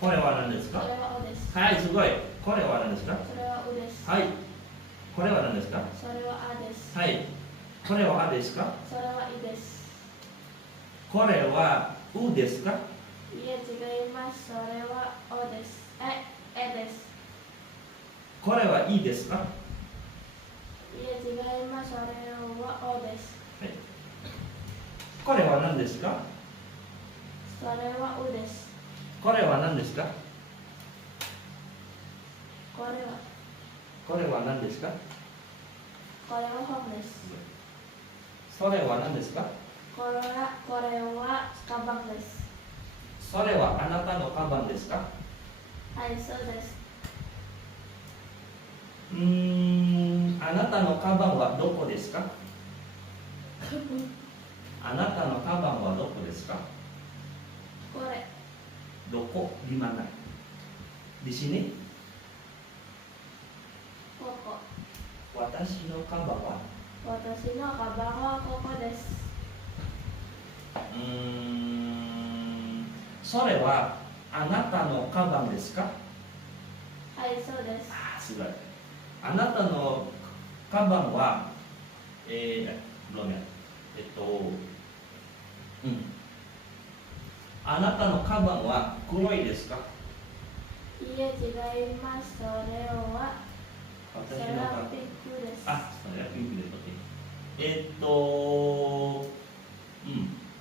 Kore wa nan desu それ ka? はおです Hai, sugoi. Kore wa nan desu ka? それはうです Hai. Kore wa nan desu ka? それはあです Hai. Kore wa a desu ka? それはいいです Kore wa u desu ka? いえ違いますそれはおですです Kore wa i desu ka? いえ違いますそれはおです Hai. Kore wa nan desu ka? それはうです Kore wa nan desu ka? これは Kore wa nan desu ka? これは本です Sore wa nan desu ka? これはカバンです Sore wa anata no kaban desu ka? はいそうです Anata no kaban wa doko desu ka? Anata no kaban wa doko desu ka? これ Doko di mana? Di sini? ここ Watashi no kaban wa? 私のカバンはここです Sore wa anata no kaban desu ka? はいそうです Ah, sugoi. Anata no kaban wa belum ya. Anata no kaban wa kuroi desu ka? いえ違いますそれはセ Watashi no ラ kaban. ピックです Ah, saya pipi desu. Oke.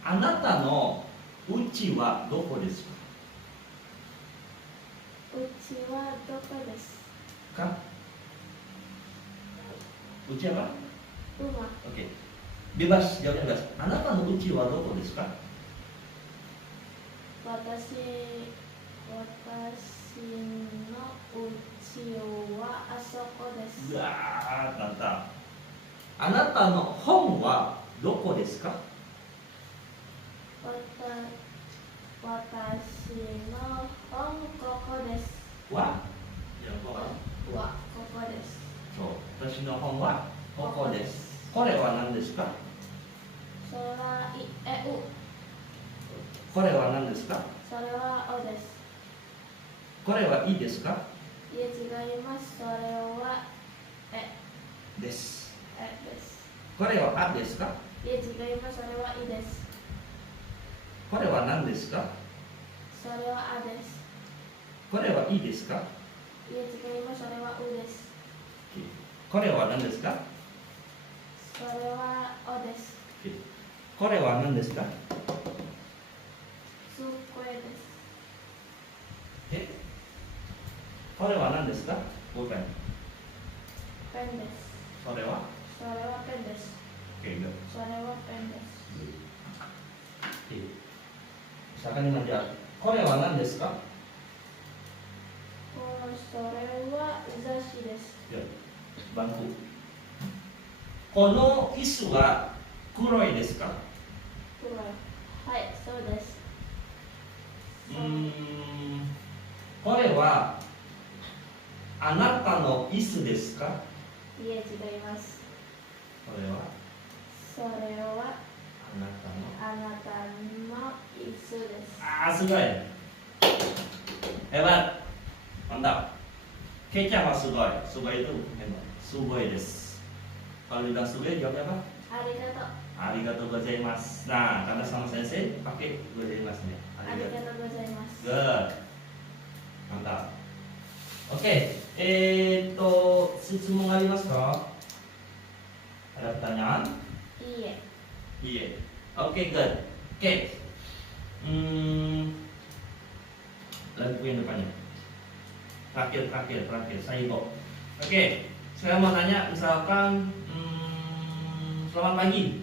Anata no uchi wa doko desu ka? うちはどこです Ka? Uchi apa? 馬 Oke. Bebas, jawabnya bebas. Anata no uchi wa doko desu ka? 私のうちはあそこです Wah, mantap. Anata no hon wa doko desu ka? 私の本ここです Wa? Ya, kok. はここです So, watashi no hon wa koko desu. Kore wa nan desu ka? それはKore wa nan desu ka? それはおです Kore wa i desu ka? いえ違いますそれはDesu. です Kore wa a desu ka? いえ、違います。それはいいです。 Kore wa nan desu ka? それはあです。 Kore wa i desu ka? いえ、違います。それはうです。 Kore wa nan desu ka? それはおです。 Kore wa nan desu ka? すっごいです。 Kore wa nan desu ka? Bukan. ペンです。 Sore wa? それはペンです。 Oke, good. それはペンです。 Misalkan ini aja. Kore wa nan desu ka? それは雑誌です。 Ya, bangku. Kono isu wa kuroi desu ka? 黒い。はい、そうです。これはあなたの椅子ですか？いえ、違います。これはそれはあなたの。あなたの椅子です。 Ah, sugoi. Hebat. Mantap. Kecap apa sugoi? Sugoi itu hebat. Sugoi desu. Kalau dibilang sugoi jawabnya apa? ありがとう。 Arigatou gozaimasu. Nah, karena sama sensei pakai gozaimasu-nya. ありがとうございます。 Good. Mantap. Oke,質問ありますか? Ada pertanyaan? いいえ。 Iya. Oke, good. Oke. Lagu yang depannya. Terakhir. Saigo. Oke. Saya mau tanya, misalkan selamat pagi.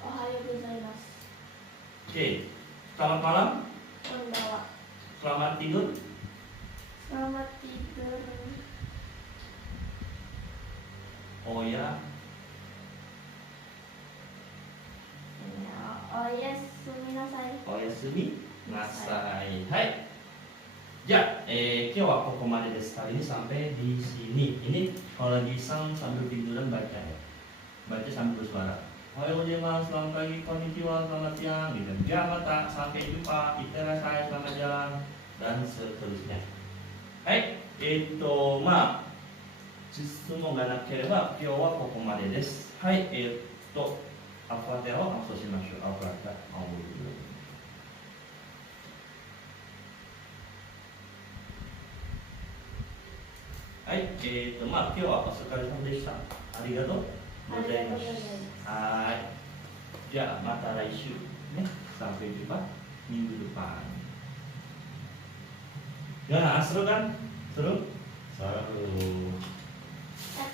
おはようございます。 Oke. Selamat malam. こんばんは。 Selamat tidur. Selamat tidur. Oh ya. おやすみなさい。 Oyasumi nasai. Hai. Ya,今日はここまでです. Kali ini sampai di sini. Ini kalau lagi iseng sambil tiduran baca ya. Baca sambil bersuara. Ohayou gozaimasu, selamat pagi, konnichiwa, selamat siang, gitu. Ya, mata, sampai jumpa, itterasshai, selamat jalan, dan seterusnya. Hai,質問がなければ今日はここまでです。はい、アファテを発送しましょう。アファテ、はい、今日はお疲れ様でした。ありがとうございます。はい。じゃあ、また来週。ね。Sampai jumpa minggu depan. Ya, seru kan? Seru? Seru.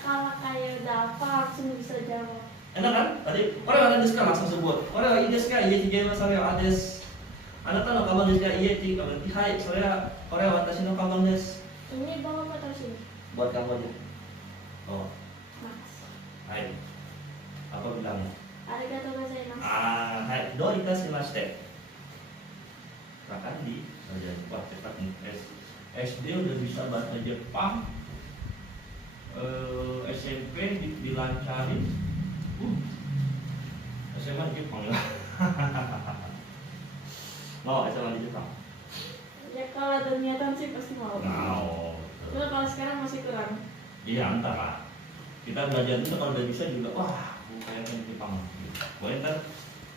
Kalau kayak udah apa langsung bisa jawab. Enak kan? Tadi, kore wa nan desu ka? Langsung sebut. Kore wa ii desu ka? Iie chigaimasu, sore wa desu. Anata no kaban desu ka? Iie chi. Hai, kore wa watashi no kaban desu. Ini bawa motor sini. Buat kamu aja. Oh, Makasih. hai. Apa bilangnya? Arigatou gozaimasu. Hai. Do itashimashite. Bahkan di pelajaran cepat SD udah bisa bahasa Jepang. SMP dilancarin. SMA di Jepang ya. Mau SMA di Jepang? Ya kalau ada niatan sih pasti mau. Mau. Cuma kalau sekarang masih kurang. Iya, entar lah. Kita belajar itu kalau udah bisa juga, wah, kayaknya di Jepang. Pokoknya ntar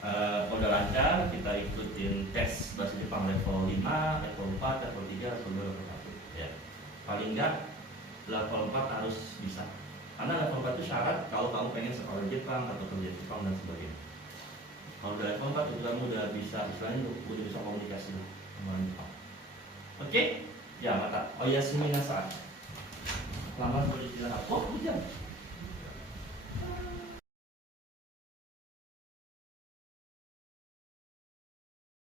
kalau udah lancar, kita ikutin tes bahasa Jepang level 5, level 4, level 3, level 2, level 1 ya. Paling enggak level 4 harus bisa. Karena level 4 itu syarat kalau kamu pengen sekolah Jepang atau kerja Jepang dan sebagainya. Kalau udah level 4 itu kamu udah bisa, istilahnya udah bisa komunikasi lah sama orang Jepang. Oke? Ya, mata. Oyasumi nasai. Selamat beristirahat. Oh,